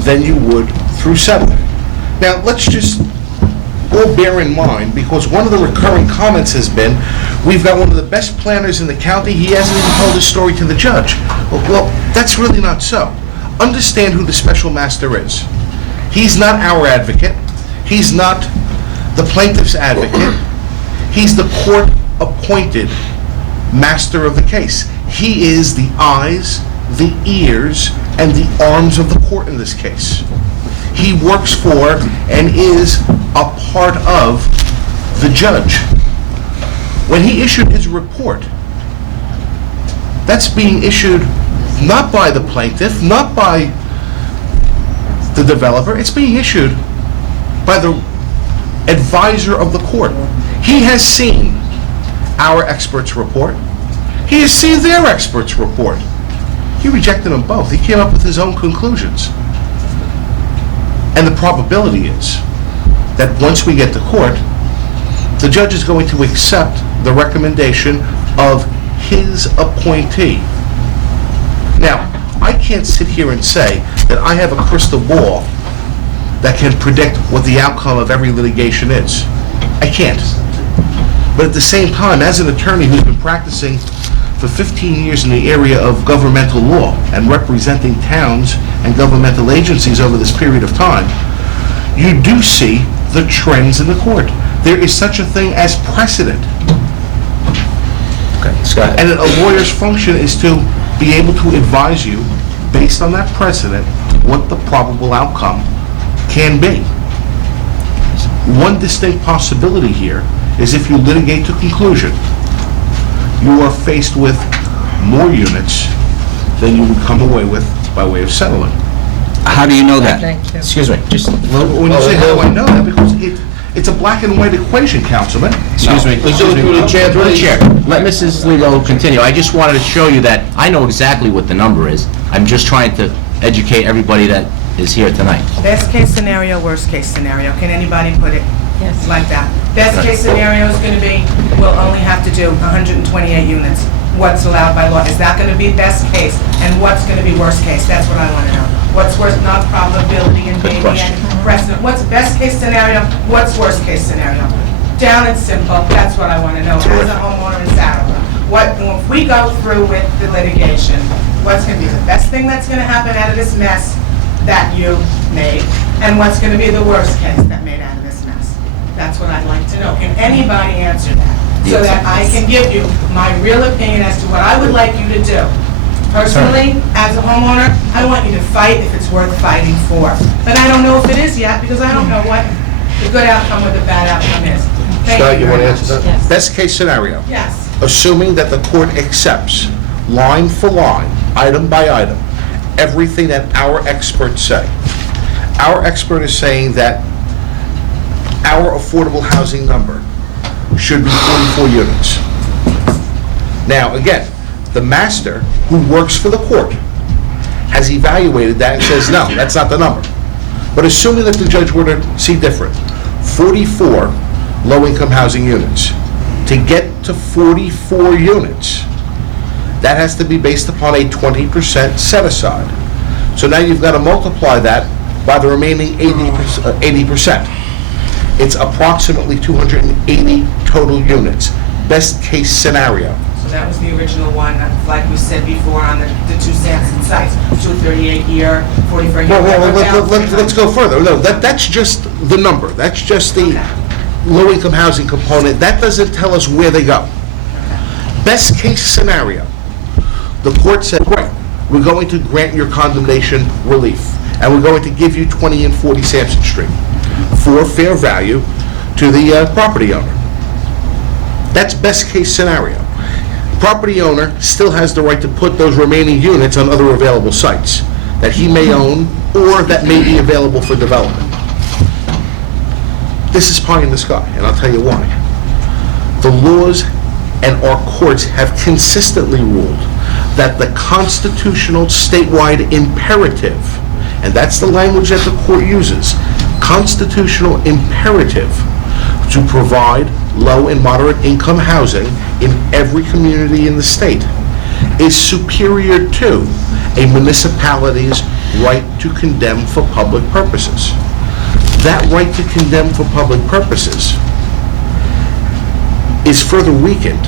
than you would through settlement. Now, let's just all bear in mind, because one of the recurring comments has been, we've got one of the best planners in the county, he hasn't even told his story to the judge. Well, that's really not so. Understand who the special master is. He's not our advocate. He's not the plaintiff's advocate. He's the court-appointed master of the case. He is the eyes, the ears, and the arms of the court in this case. He works for and is a part of the judge. When he issued his report, that's being issued not by the plaintiff, not by the developer, it's being issued by the advisor of the court. He has seen our expert's report. He has seen their expert's report. He rejected them both. He came up with his own conclusions. And the probability is that once we get to court, the judge is going to accept the recommendation of his appointee. Now, I can't sit here and say that I have a crystal ball that can predict what the outcome of every litigation is. I can't. But at the same time, as an attorney who's been practicing for 15 years in the area of governmental law and representing towns and governmental agencies over this period of time, you do see the trends in the court. There is such a thing as precedent. Okay, Scott. And a lawyer's function is to be able to advise you, based on that precedent, what the probable outcome can be. One distinct possibility here is if you litigate to conclusion, you are faced with more units than you would come away with by way of settlement. How do you know that? Excuse me, just, When you say, how do I know that? Because it's a black and white equation, Councilman. excuse me, through the chair, let Mrs. Lelo continue. I just wanted to show you that I know exactly what the number is. I'm just trying to educate everybody that is here tonight. Best case scenario, worst case scenario. Can anybody put it like that? Best case scenario is going to be, we'll only have to do 128 units. What's allowed by law? Is that going to be best case? And what's going to be worst case? That's what I want to know. What's worst, not probability and maybe and precedent. What's best case scenario? What's worst case scenario? Down and simple, that's what I want to know as a homeowner in Saddle Brook. If we go through with the litigation, what's going to be the best thing that's going to happen out of this mess that you made? And what's going to be the worst case that made out of this mess? That's what I'd like to know. Can anybody answer that? So that I can give you my real opinion as to what I would like you to do. Personally, as a homeowner, I want you to fight if it's worth fighting for. But I don't know if it is yet, because I don't know what the good outcome or the bad outcome is. Thank Scott, you want to very answer much. that? Best case scenario. Yes. Assuming that the court accepts, line for line, item by item, everything that our experts say. Our expert is saying that our affordable housing number should be 44 units. Now, again, the master, who works for the court, has evaluated that and says, no, that's not the number. But assuming that the judge were to see different, 44 low-income housing units. To get to 44 units, that has to be based upon a 20% set-aside. So now you've got to multiply that by the remaining 80%. It's approximately 280 total units, best case scenario. So That was the original one, like we said before, on the two Sampson sites, 238 year, 44 year. Let's go further. No, that's just the number. That's just the low-income housing component. That doesn't tell us where they go. Best case scenario, the court said, right, we're going to grant your condemnation relief, and we're going to give you 20 and 40 Sampson Street for fair value to the property owner. That's best case scenario. Property owner still has the right to put those remaining units on other available sites that he may own or that may be available for development. This is pie in the sky, and I'll tell you why. The laws and our courts have consistently ruled that the constitutional statewide imperative, and that's the language that the court uses, constitutional imperative to provide low and moderate income housing in every community in the state is superior to a municipality's right to condemn for public purposes. That right to condemn for public purposes is further weakened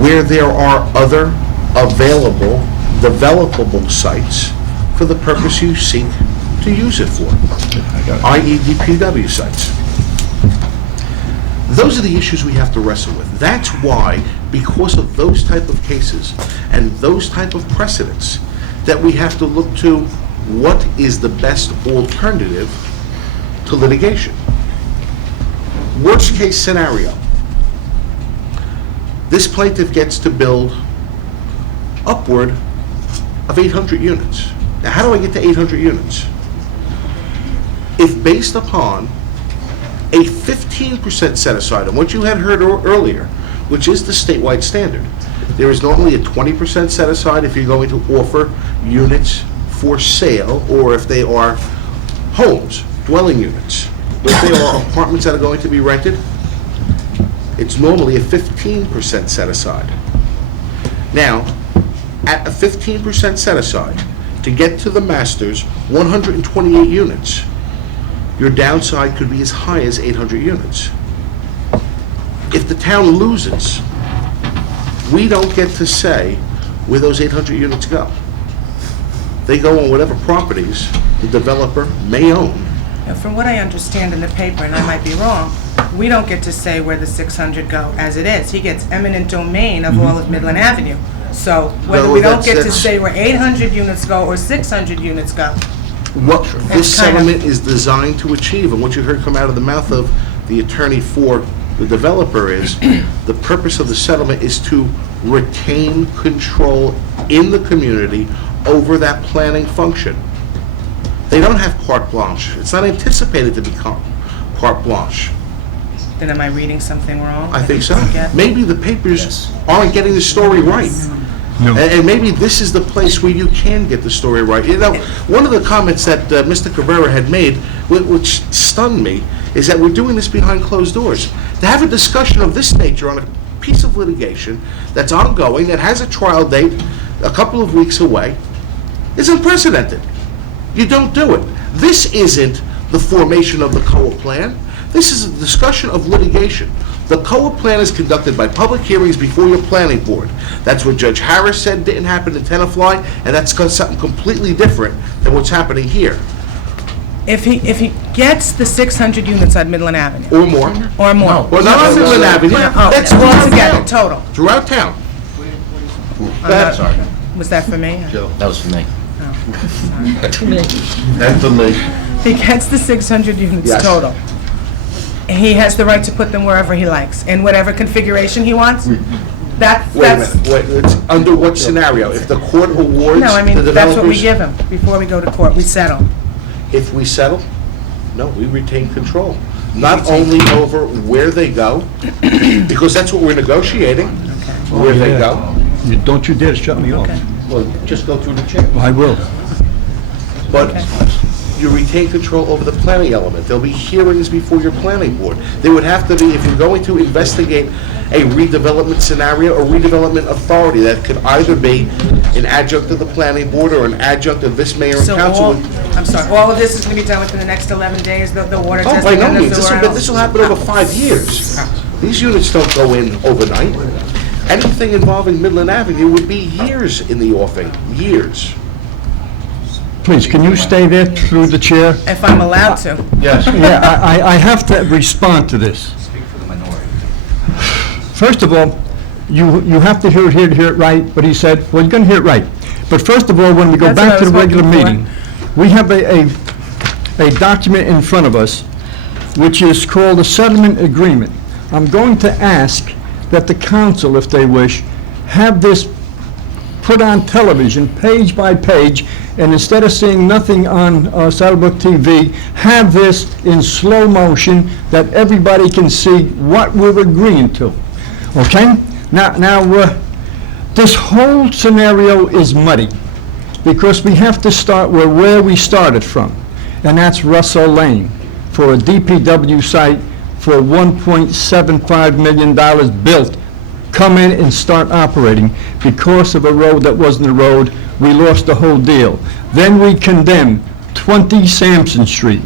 where there are other available, developable sites for the purpose you seek to use it for, i.e. DPW sites. Those are the issues we have to wrestle with. That's why, because of those type of cases and those type of precedents, that we have to look to what is the best alternative to litigation. Worst case scenario, this plaintiff gets to build upward of 800 units. Now, how do I get to 800 units? If based upon a 15% set aside on what you had heard earlier, which is the statewide standard, there is normally a 20% set aside if you're going to offer units for sale or if they are homes, dwelling units. But if they are apartments that are going to be rented, it's normally a 15% set aside. Now, at a 15% set aside, to get to the master's 128 units, your downside could be as high as 800 units. If the town loses, we don't get to say where those 800 units go. They go on whatever properties the developer may own. Now, from what I understand in the paper, and I might be wrong, we don't get to say where the 600 go as it is. He gets eminent domain of all of Midland Avenue. So whether we don't get to say where 800 units go or 600 units go. What this settlement is designed to achieve, and what you heard come out of the mouth of the attorney for the developer is, the purpose of the settlement is to retain control in the community over that planning function. They don't have carte blanche. It's not anticipated to become carte blanche. Then am I reading something wrong? I think so. Maybe the papers aren't getting the story right. No. And maybe this is the place where you can get the story right. You know, one of the comments that Mr. Cabrera had made, which stunned me, is that we're doing this behind closed doors. To have a discussion of this nature on a piece of litigation that's ongoing, that has a trial date a couple of weeks away, is unprecedented. You don't do it. This isn't the formation of the COA plan. This is a discussion of litigation. The COA plan is conducted by public hearings before your planning board. That's what Judge Harris said didn't happen in Tenafly, and that's something completely different than what's happening here. If he gets the 600 units on Midland Avenue. Or more. Or more. Well, not on Midland Avenue. That's all together, total. Throughout town. Sorry. Was that for me? That was for me. And for me. If he gets the 600 units Yes. total, he has the right to put them wherever he likes, in whatever configuration he wants? Wait a That's, minute, wait, it's under what scenario? If the court awards no, I mean, the that's what we developers, give him before we go to court, we settle. if we settle, no, we retain control. Not only over where they go, because that's what we're negotiating, where they go. Don't you dare shut me off. Well, just go through the chair. I will. But you retain control over the planning element. There'll be hearings before your planning board. There would have to be, if you're going to investigate a redevelopment scenario or redevelopment authority, that could either be an adjunct of the planning board or an adjunct of this mayor and So council. I'm sorry, all of this is going to be done within the next 11 days, the water Oh, testing by no and the means. sewer? This will happen over 5 years. These units don't go in overnight. anything involving Midland Avenue would be years in the offing, years. Please, can you stay there through the chair? If I'm allowed to. Yes. Yeah, I have to respond to this. Speak for the minority. First of all, you have to hear it right, but he said, well, you're going to hear it right. But first of all, when we go That's what back I to the was regular hoping for. meeting, we have a document in front of us, which is called a settlement agreement. I'm going to ask that the council, if they wish, have this put on television, page by page, and instead of seeing nothing on Saddle Brook TV, have this in slow motion that everybody can see what we're agreeing to. Okay? Now, this whole scenario is muddy because we have to start where we started from, and that's Russell Lane for a DPW site for $1.75 million built. Come in and start operating. Because of a road that wasn't a road, we lost the whole deal. Then we condemned 20 Sampson Street.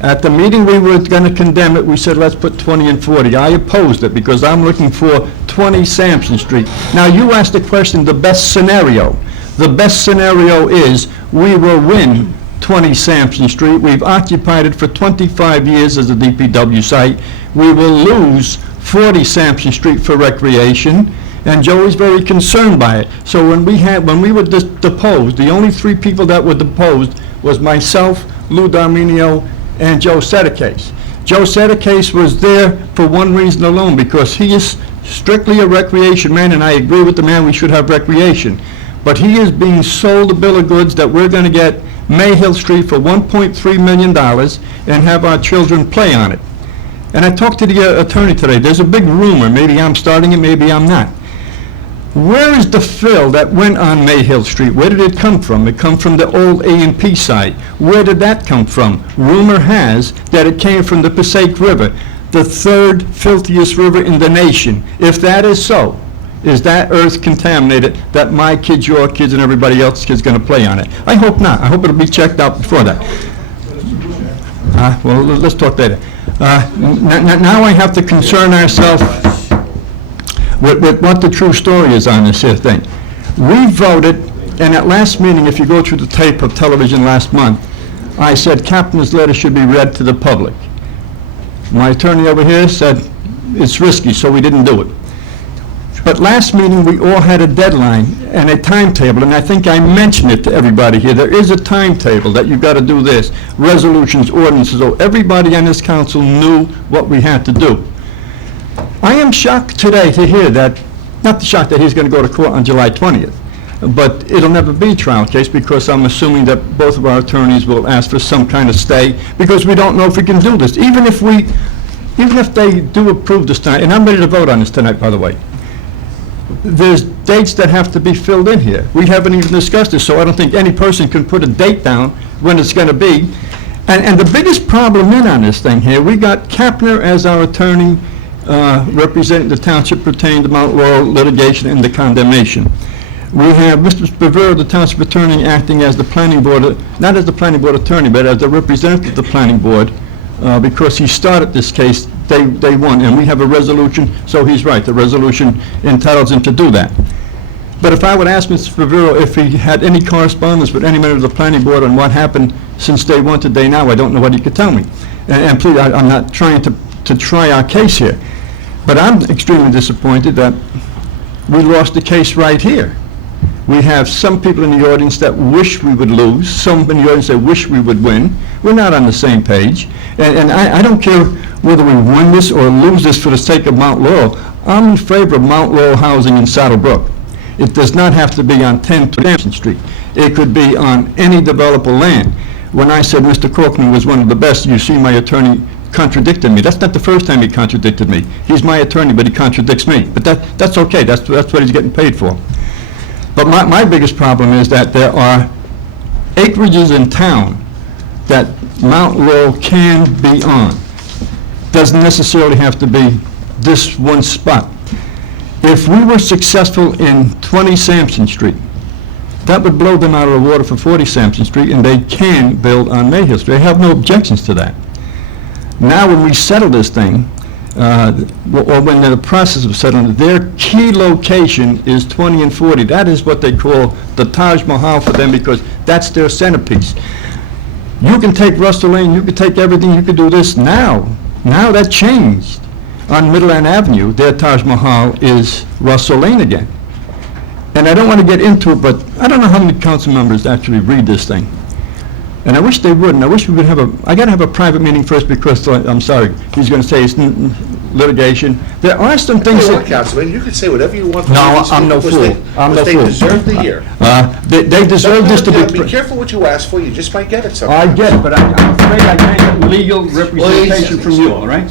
At the meeting we were going to condemn it, we said, let's put 20 and 40. I opposed it because I'm looking for 20 Sampson Street. Now, you asked the question, the best scenario. The best scenario is we will win 20 Sampson Street. We've occupied it for 25 years as a DPW site. We will lose 40 Sampson Street for recreation, and Joey's very concerned by it. So when we were deposed, the only three people that were deposed was myself, Lou D'Arminio, and Joe Sedecase. Joe Sedecase was there for one reason alone, because he is strictly a recreation man, and I agree with the man, we should have recreation. But he is being sold a bill of goods that we're going to get Mayhill Street for $1.3 million and have our children play on it. And I talked to the attorney today. There's a big rumor. Maybe I'm starting it, maybe I'm not. Where is the fill that went on Mayhill Street? Where did it come from? It come from the old A&P site. Where did that come from? Rumor has that it came from the Passaic River, the third filthiest river in the nation. If that is so, is that earth contaminated that my kids, your kids, and everybody else's kids going to play on it? I hope not. I hope it'll be checked out before that. Well, let's talk later. Now I have to concern ourselves with what the true story is on this here thing. We voted, and at last meeting, if you go through the tape of television last month, I said Kaplan's letter should be read to the public. My attorney over here said it's risky, so we didn't do it. But last meeting, we all had a deadline and a timetable, and I think I mentioned it to everybody here. There is a timetable that you've got to do this, resolutions, ordinances, so everybody on this council knew what we had to do. I am shocked today to hear that, not shocked that he's going to go to court on July 20th, but it'll never be a trial case because I'm assuming that both of our attorneys will ask for some kind of stay because we don't know if we can do this. Even if they do approve this tonight, and I'm ready to vote on this tonight, by the way, there's dates that have to be filled in here. We haven't even discussed this, so I don't think any person can put a date down when it's going to be. And the biggest problem on this thing here, we got Kapner as our attorney representing the township pertaining to Mount Laurel litigation and the condemnation. We have Mr. Spavero, the township attorney, acting as the planning board, not as the planning board attorney, but as the representative of the planning board, because he started this case day one, and we have a resolution, so he's right, the resolution entitles him to do that. But if I would ask Mr. Spavero if he had any correspondence with any member of the planning board on what happened since day one to day now, I don't know what he could tell me. And please, I'm not trying to try our case here, but I'm extremely disappointed that we lost the case right here. We have some people in the audience that wish we would lose, some in the audience that wish we would win. We're not on the same page. And I don't care whether we win this or lose this for the sake of Mount Laurel. I'm in favor of Mount Laurel housing in Saddle Brook. It does not have to be on 10 Sampson Street. It could be on any developable land. When I said Mr. Corkman was one of the best, you see my attorney contradicted me. That's not the first time he contradicted me. He's my attorney, but he contradicts me. But that's okay. That's what he's getting paid for. But my biggest problem is that there are acreages in town that Mount Laurel can be on. Doesn't necessarily have to be this one spot. If we were successful in 20 Sampson Street, that would blow them out of the water for 40 Sampson Street, and they can build on Mayhill Street. I have no objections to that. Now, when we settle this thing, or when they're in the process of settling, their key location is 20 and 40. That is what they call the Taj Mahal for them, because that's their centerpiece. You can take Russell Lane, you can take everything, you can do this now. Now that changed. On Midland Avenue, their Taj Mahal is Russell Lane again. And I don't want to get into it, but I don't know how many council members actually read this thing. And I wish they would, and I wish we would have I got to have a private meeting first, because, I'm sorry, he's going to say it's litigation. There are some things Hey, that... look, Councilman, you can say whatever you want. to No, these I'm no people, because fool. I'm no they fool. deserve to hear. They deserve this to be... Be careful what you ask for, you just might get it sometimes. I get it, but I'm afraid I can't get legal representation from you, all right?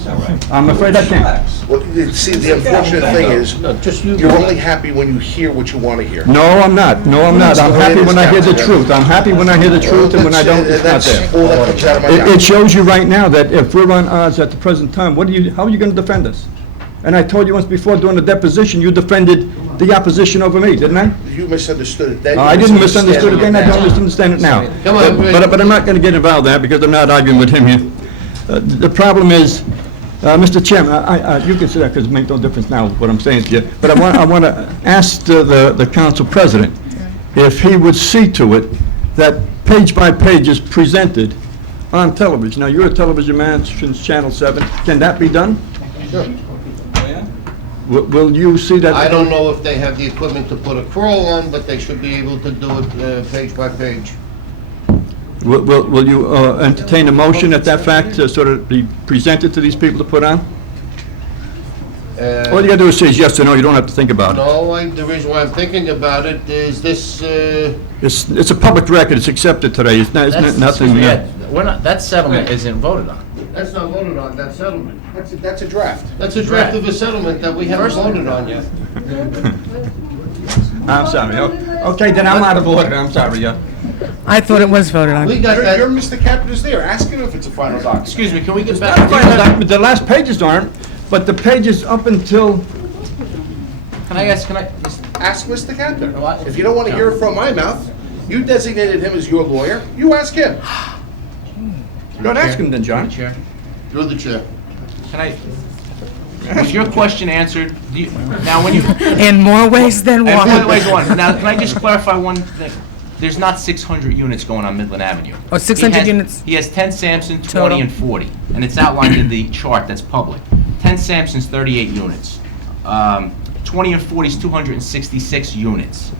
I'm afraid I can't. Well, see, the unfortunate thing is, you're only happy when you hear what you want to hear. No, I'm not. No, I'm not. I'm happy when I hear the truth. I'm happy when I hear the truth, and when I don't, it's not there. That's all that comes out of my It mouth. shows you right now that if we're on odds at the present time, how are you going to defend us? And I told you once before, during the deposition, you defended the opposition over me, didn't I? You misunderstood it then. I didn't misunderstand it then, I don't misunderstand it now. Come on, But I'm not going to get involved in that, because I'm not arguing with him here. The problem is, Mr. Chairman, you can say that, because it makes no difference now what I'm saying to you, but I want to ask the council president if he would see to it that page by page is presented on television. Now, you're a television man since Channel 7. Can that be done? Sure. Will you see that? I don't know if they have the equipment to put a crawl on, but they should be able to do it page by page. Will you entertain a motion at that fact to sort of be presented to these people to put on? All you gotta do is say yes or no, you don't have to think about it. No, the reason why I'm thinking about it is this, It's a public record, it's accepted today, it's not nothing. We're not, that settlement isn't voted on. that's not voted on, that settlement. That's a draft. That's a draft of a settlement that we haven't voted on yet. I'm sorry, okay, then I'm out of order, I'm sorry, yeah. I thought it was voted on. We got You're that, Mr. Captain's there, ask him if it's a final document. Excuse me, can we get back? The last pages aren't, but the pages up until, Can I ask, Ask Mr. Captain. If you don't want to hear it from my mouth, you designated him as your lawyer, you ask him. don't ask him then, John. Chair, through the chair. can I, was your question answered? Now, when you, In more ways than and one. wait, now, can I just clarify one thing? There's not 600 units going on Midland Avenue. Oh, 600 He has- units. He has 10 Sampson, 20, Total. and 40, and it's outlined in the chart that's public. 10 Sampson's 38 units. 20 and 40 is 266 units.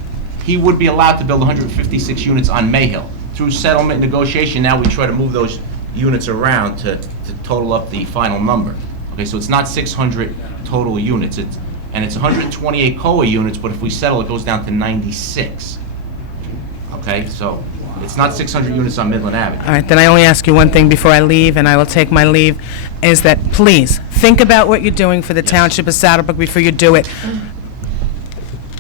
He would be allowed to build 156 units on Mayhill. Through settlement negotiation, now we try to move those units around to total up the final number. Okay, so it's not 600 total units, and it's 128 COA units, but if we settle, it goes down to 96. Okay, so it's not 600 units on Midland Avenue. All right, then I only ask you one thing before I leave, and I will take my leave, is that please, think about what you're doing for the Township of Saddle Brook before you do it.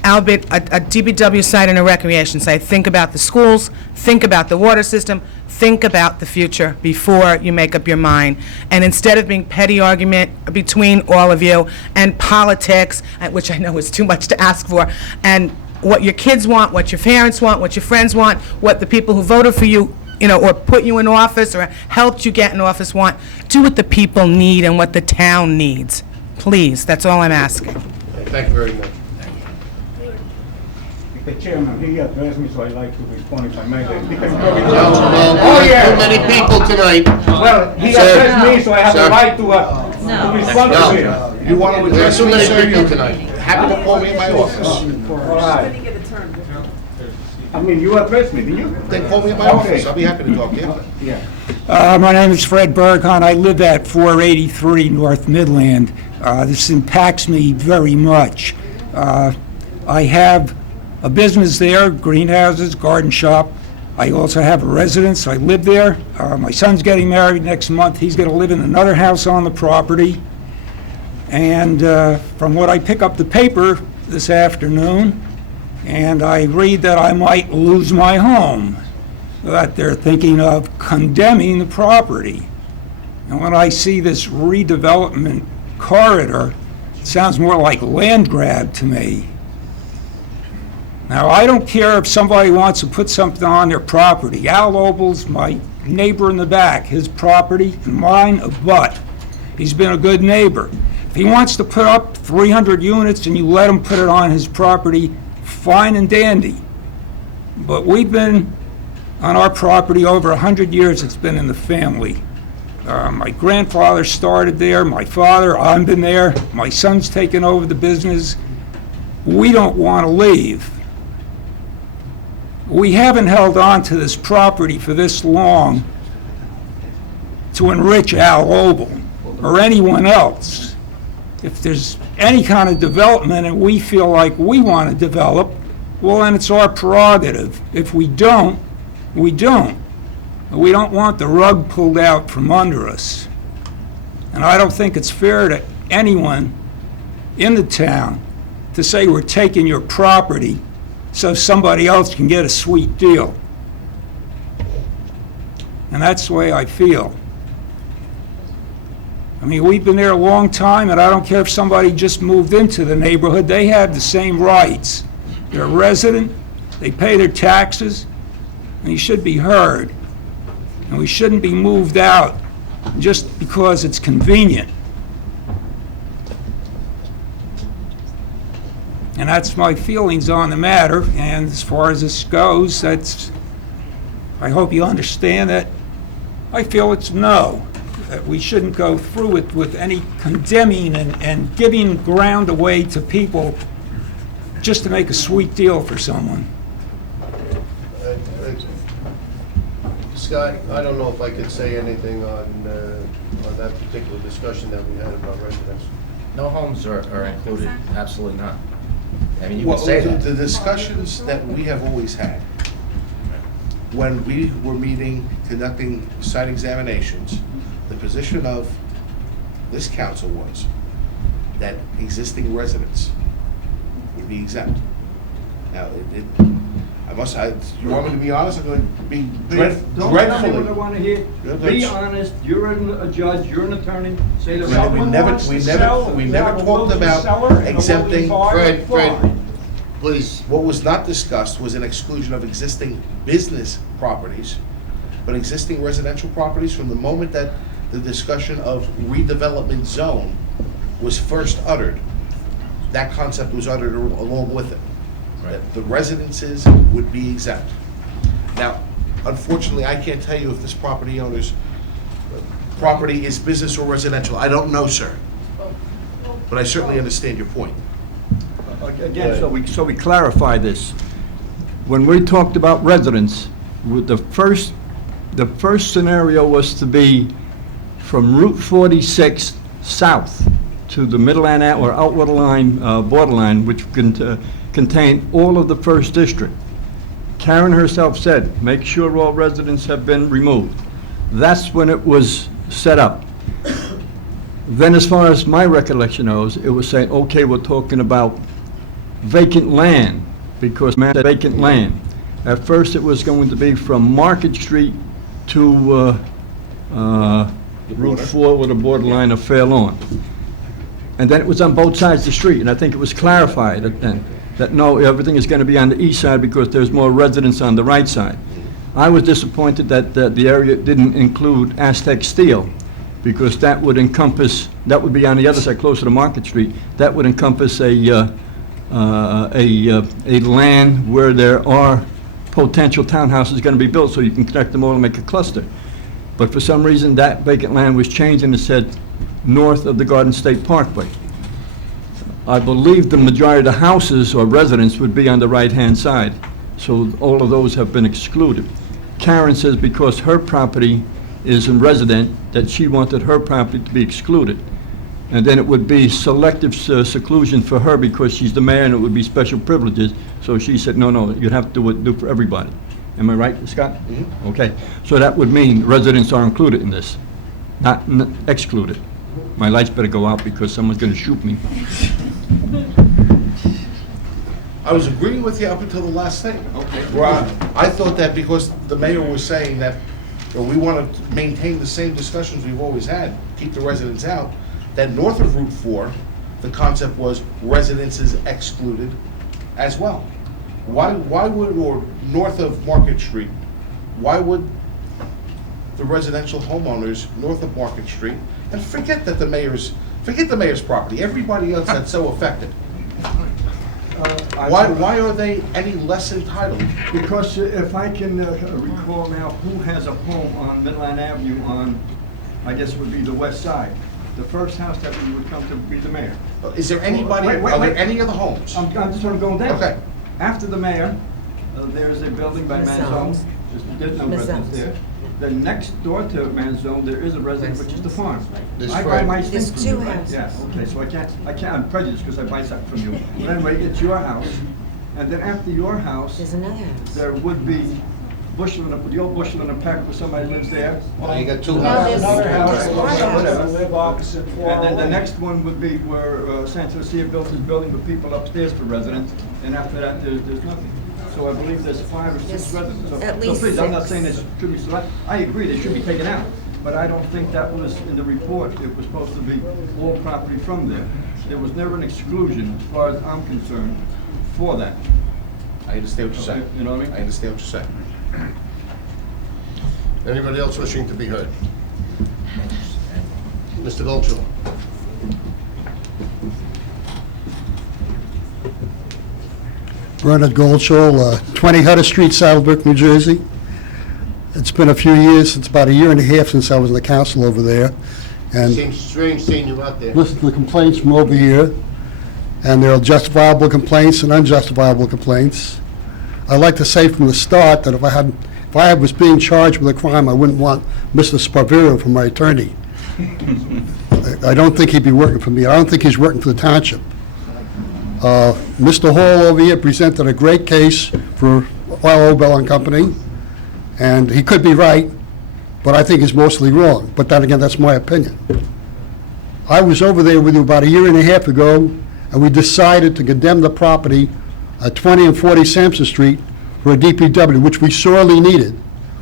Albeit a DPW site and a recreation site, think about the schools, think about the water system, think about the future before you make up your mind. And instead of being petty argument between all of you and politics, which I know is too much to ask for, and what your kids want, what your parents want, what your friends want, what the people who voted for you, or put you in office or helped you get in office want, do what the people need and what the town needs. Please, that's all I'm asking. Thank you very much. Mr. Chairman, he addressed me, so I'd like to respond if I may. Well, too many people tonight. Well, he Sir. addressed me, so I have Sir. the right to respond to him. You want to There are address too me, many sir, people you tonight. happy to call me in my office. All right. I mean, you addressed me, didn't you? Then call me in my office, I'll be happy to talk to you. Yeah. My name is Fred Berghahn. I live at 483 North Midland. This impacts me very much. I have a business there, greenhouses, garden shop. I also have a residence. I live there. My son's getting married next month. He's going to live in another house on the property. And from what I pick up the paper this afternoon, and I read that I might lose my home, that they're thinking of condemning the property. And when I see this redevelopment corridor, it sounds more like land grab to me. Now, I don't care if somebody wants to put something on their property. Al Obel's my neighbor in the back. His property and mine abut. He's been a good neighbor. he wants to put up 300 units and you let him put it on his property, fine and dandy. But we've been on our property over 100 years. It's been in the family. My grandfather started there, my father, I've been there, my son's taken over the business. We don't want to leave. We haven't held on to this property for this long to enrich Al Obel or anyone else. If there's any kind of development and we feel like we want to develop, well, then it's our prerogative. If we don't, we don't. We don't want the rug pulled out from under us. And I don't think it's fair to anyone in the town to say we're taking your property so somebody else can get a sweet deal. And that's the way I feel. I mean, we've been there a long time, and I don't care if somebody just moved into the neighborhood. They have the same rights. They're a resident, they pay their taxes, and you should be heard. And we shouldn't be moved out just because it's convenient. And that's my feelings on the matter. And as far as this goes, I hope you understand that I feel it's no. That we shouldn't go through it with any condemning and giving ground away to people just to make a sweet deal for someone. Scott, I don't know if I could say anything on that particular discussion that we had about residents. No homes are included, absolutely not. I mean, you Well, would say that. the discussions that we have always had, when we were meeting, conducting site examinations, the position of this council was that existing residents would be exempt. Now, you want me to be honest? I'm going to be Don't tell me what I want to hear. Be honest, you're a judge, you're an attorney, say that someone wants to sell, we if never they have a talked willing about seller and a willing exempting. buyer, Fred, fine. please. What was not discussed was an exclusion of existing business properties, but existing residential properties. From the moment that the discussion of redevelopment zone was first uttered, that concept was uttered along with it. That the residences would be exempt. Now, unfortunately, I can't tell you if this property owner's property is business or residential. I don't know, sir. But I certainly understand your point. Again, so we clarify this. When we talked about residents, with the first scenario was to be from Route 46 south to the Midland or Outwater Line borderline, which contain all of the first district. Karen herself said, make sure all residents have been removed. That's when it was set up. Then as far as my recollection goes, it was saying, okay, we're talking about vacant land, because vacant land. At first it was going to be from Market Street to Route 4 with a borderline of Fair Lawn. And then it was on both sides of the street, and I think it was clarified then that no, everything is going to be on the east side because there's more residents on the right side. I was disappointed that the area didn't include Aztec Steel, because that would encompass, that would be on the other side, closer to Market Street. That would encompass a land where there are potential townhouses going to be built, so you can connect them all and make a cluster. But for some reason, that vacant land was changed and it said north of the Garden State Parkway. I believe the majority of the houses or residents would be on the right-hand side, so all of those have been excluded. Karen says because her property is a resident, that she wanted her property to be excluded. And then it would be selective seclusion for her because she's the mayor, and it would be special privileges. So she said, no, you'd have to do it for everybody. Am I right, Scott? Mm-hmm. Okay, so that would mean residents are included in this, not excluded. My lights better go out because someone's going to shoot me. I was agreeing with you up until the last statement. Okay. Where I thought that because the mayor was saying that we want to maintain the same discussions we've always had, keep the residents out, that north of Route 4, the concept was residences excluded as well. Why would, or north of Market Street, why would the residential homeowners north of Market Street, and forget that the mayor's Forget the mayor's property, everybody else that's so affected. Why are they any less entitled? Because if I can recall now, who has a home on Midland Avenue on, I guess it would be the west side? The first house that we would come to would be the mayor. Is there anybody, are there any other homes? I'm just sort of going down. Okay. After the mayor, there's a building by Manzone. There's no residence there. The next door to Manzone, there is a residence, which is the farm. I buy my things from you, right? Yeah, okay, so I can't, I'm prejudiced because I buy something from you. But anyway, it's your house. And then after your house, There's another house. there would be Bushel and the old Bushel and a Peck where somebody lives there. You got two No, houses. there's one Whatever. house. Live opposite. And then the next one would be where Santa Lucia built his building with people upstairs for residents. And after that, there's nothing. So I believe there's 5 or 6 Yes, residents. So- at So least please, I'm not 6. saying they should be select, I agree, they should be taken out. But I don't think that was in the report. It was supposed to be all property from there. There was never an exclusion, as far as I'm concerned, for that. I understand what you're saying. You know what I mean? I understand what you're saying. Anybody else wishing to be heard? Mr. Goldshaw. Bernard Goldschall, 20 Hutter Street, Saddle Brook, New Jersey. It's been a few years, it's about a year and a half since I was in the council over there. And Seems strange seeing you out there. listen to the complaints from over here, and there are justifiable complaints and unjustifiable complaints. I'd like to say from the start that if I was being charged with a crime, I wouldn't want Mr. Sparvero for my attorney. I don't think he'd be working for me. I don't think he's working for the township. Mr. Hall over here presented a great case for Oil Bell and Company, and he could be right, but I think he's mostly wrong. But then again, that's my opinion. I was over there with you about a year and a half ago, and we decided to condemn the property at 20 and 40 Sampson Street for a DPW, which we sorely needed.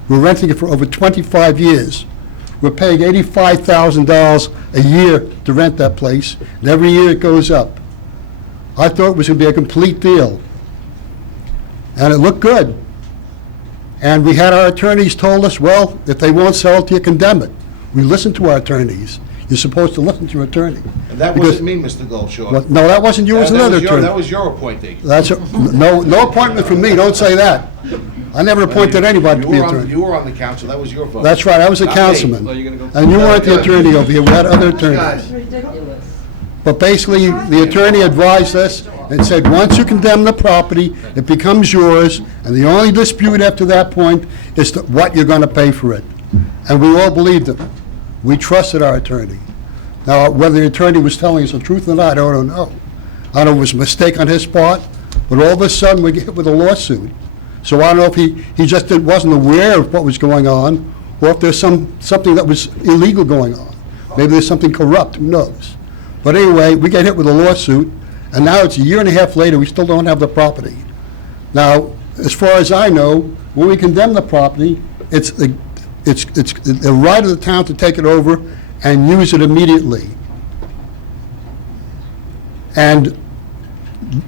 We're renting it for over 25 years. We're paying $85,000 a year to rent that place, and every year it goes up. I thought it was going to be a complete deal, and it looked good. And we had our attorneys told us, well, if they won't sell it to you, condemn it. We listened to our attorneys. You're supposed to listen to your attorney. And that wasn't me, Mr. Goldshaw. Well, no, that wasn't you, it was another attorney. That was your appointee. No appointment from me, don't say that. I never appointed anybody to be attorney. You were on the council, that was your vote. That's right, I was a Not me. councilman. And you weren't the attorney over here, we had other attorneys. Ridiculous. But basically, the attorney advised us and said, once you condemn the property, it becomes yours, and the only dispute after that point is what you're going to pay for it. And we all believed him. We trusted our attorney. Now, whether the attorney was telling us the truth or not, I don't know. I don't know if it was a mistake on his part, but all of a sudden, we get hit with a lawsuit. So I don't know if he just wasn't aware of what was going on, or if there's something that was illegal going on. Maybe there's something corrupt, who knows? But anyway, we get hit with a lawsuit, and now it's a year and a half later, we still don't have the property. Now, as far as I know, when we condemn the property, it's the right of the town to take it over and use it immediately. And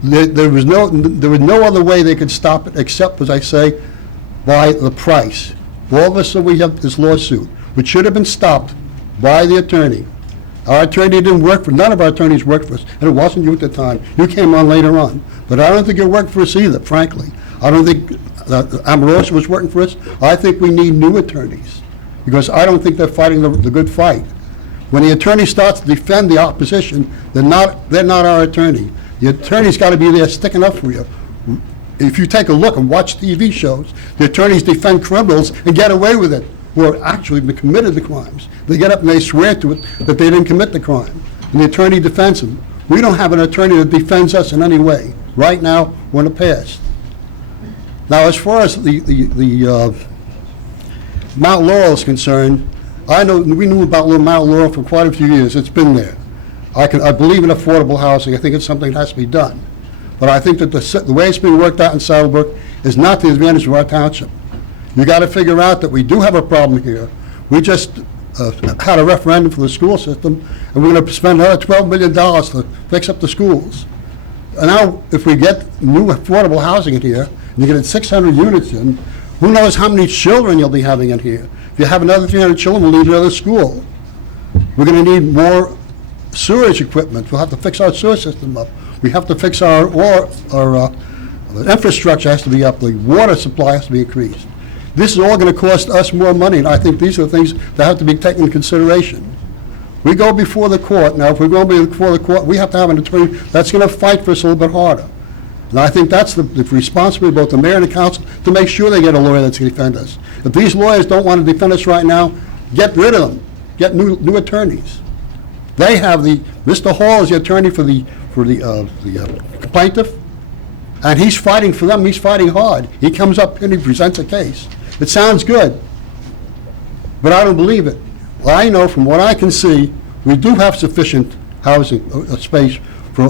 there was no other way they could stop it except, as I say, by the price. All of a sudden, we have this lawsuit, which should have been stopped by the attorney. Our attorney didn't work for, none of our attorneys worked for us, and it wasn't you at the time. You came on later on. But I don't think it worked for us either, frankly. I don't think Amorosa was working for us. I think we need new attorneys, because I don't think they're fighting the good fight. When the attorney starts to defend the opposition, they're not our attorney. The attorney's got to be there sticking up for you. If you take a look and watch TV shows, the attorneys defend criminals and get away with it, who are actually committed the crimes. They get up and they swear to it that they didn't commit the crime, and the attorney defends them. We don't have an attorney that defends us in any way, right now or in the past. Now, as far as the Mount Laurel is concerned, we knew about Mount Laurel for quite a few years. It's been there. I believe in affordable housing. I think it's something that has to be done. But I think that the way it's being worked out in Saddle Brook is not to the advantage of our township. You got to figure out that we do have a problem here. We just had a referendum for the school system, and we're going to spend another $12 million to fix up the schools. And now, if we get new affordable housing in here, and you get 600 units in, who knows how many children you'll be having in here. If you have another 300 children, we'll need another school. We're going to need more sewage equipment, we'll have to fix our sewer system up. We have to fix our infrastructure has to be up, the water supply has to be increased. This is all gonna cost us more money, and I think these are the things that have to be taken into consideration. We go before the court, now if we're going before the court, we have to have an attorney that's gonna fight for us a little bit harder. And I think that's the responsibility of both the mayor and the council to make sure they get a lawyer that's gonna defend us. If these lawyers don't wanna defend us right now, get rid of them, get new attorneys. They have Mr. Hall is the attorney for the plaintiff, and he's fighting for them, he's fighting hard. He comes up and he presents a case. It sounds good, but I don't believe it. Well, I know from what I can see, we do have sufficient housing, space for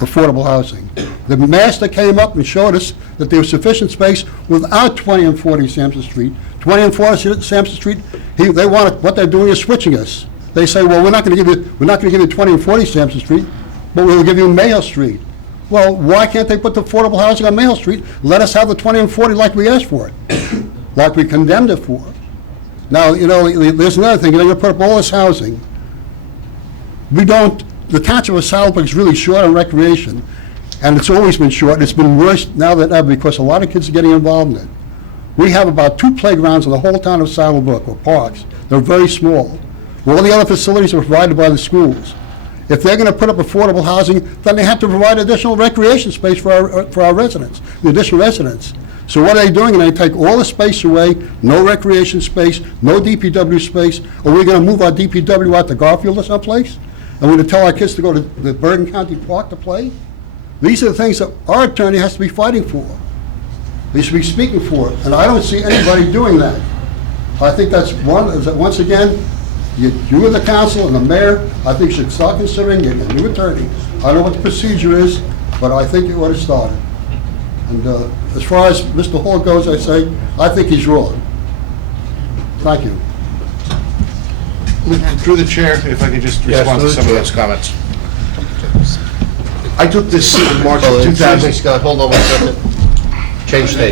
affordable housing. The master came up and showed us that there was sufficient space without 20 and 40 Sampson Street. 20 and 40 Sampson Street, what they're doing is switching us. They say, well, we're not going to give you 20 and 40 Sampson Street, but we'll give you Mayo Street. Well, why can't they put the affordable housing on Mayo Street? Let us have the 20 and 40 like we asked for it, like we condemned it for. Now, there's another thing, you're going to put up all this housing. The township of Saddle Brook is really short on recreation, and it's always been short, and it's been worse now than ever because a lot of kids are getting involved in it. We have about 2 playgrounds in the whole town of Saddle Brook, or parks. They're very small. All the other facilities are provided by the schools. If they're going to put up affordable housing, then they have to provide additional recreation space for our residents, the additional residents. So what are they doing? They take all the space away, no recreation space, no DPW space. Are we going to move our DPW out to Garfield or someplace? And we're going to tell our kids to go to the Bergen County Park to play? These are the things that our attorney has to be fighting for. He should be speaking for it, and I don't see anybody doing that. I think that's once again, you and the council and the mayor, I think should start considering getting a new attorney. I don't know what the procedure is, but I think it would have started. And as far as Mr. Hall goes, I think he's wrong. Thank you. Through the chair, if I could just respond to some of those comments. I took this in March of Excuse me, 2000. Scott, hold on one second. Change tape.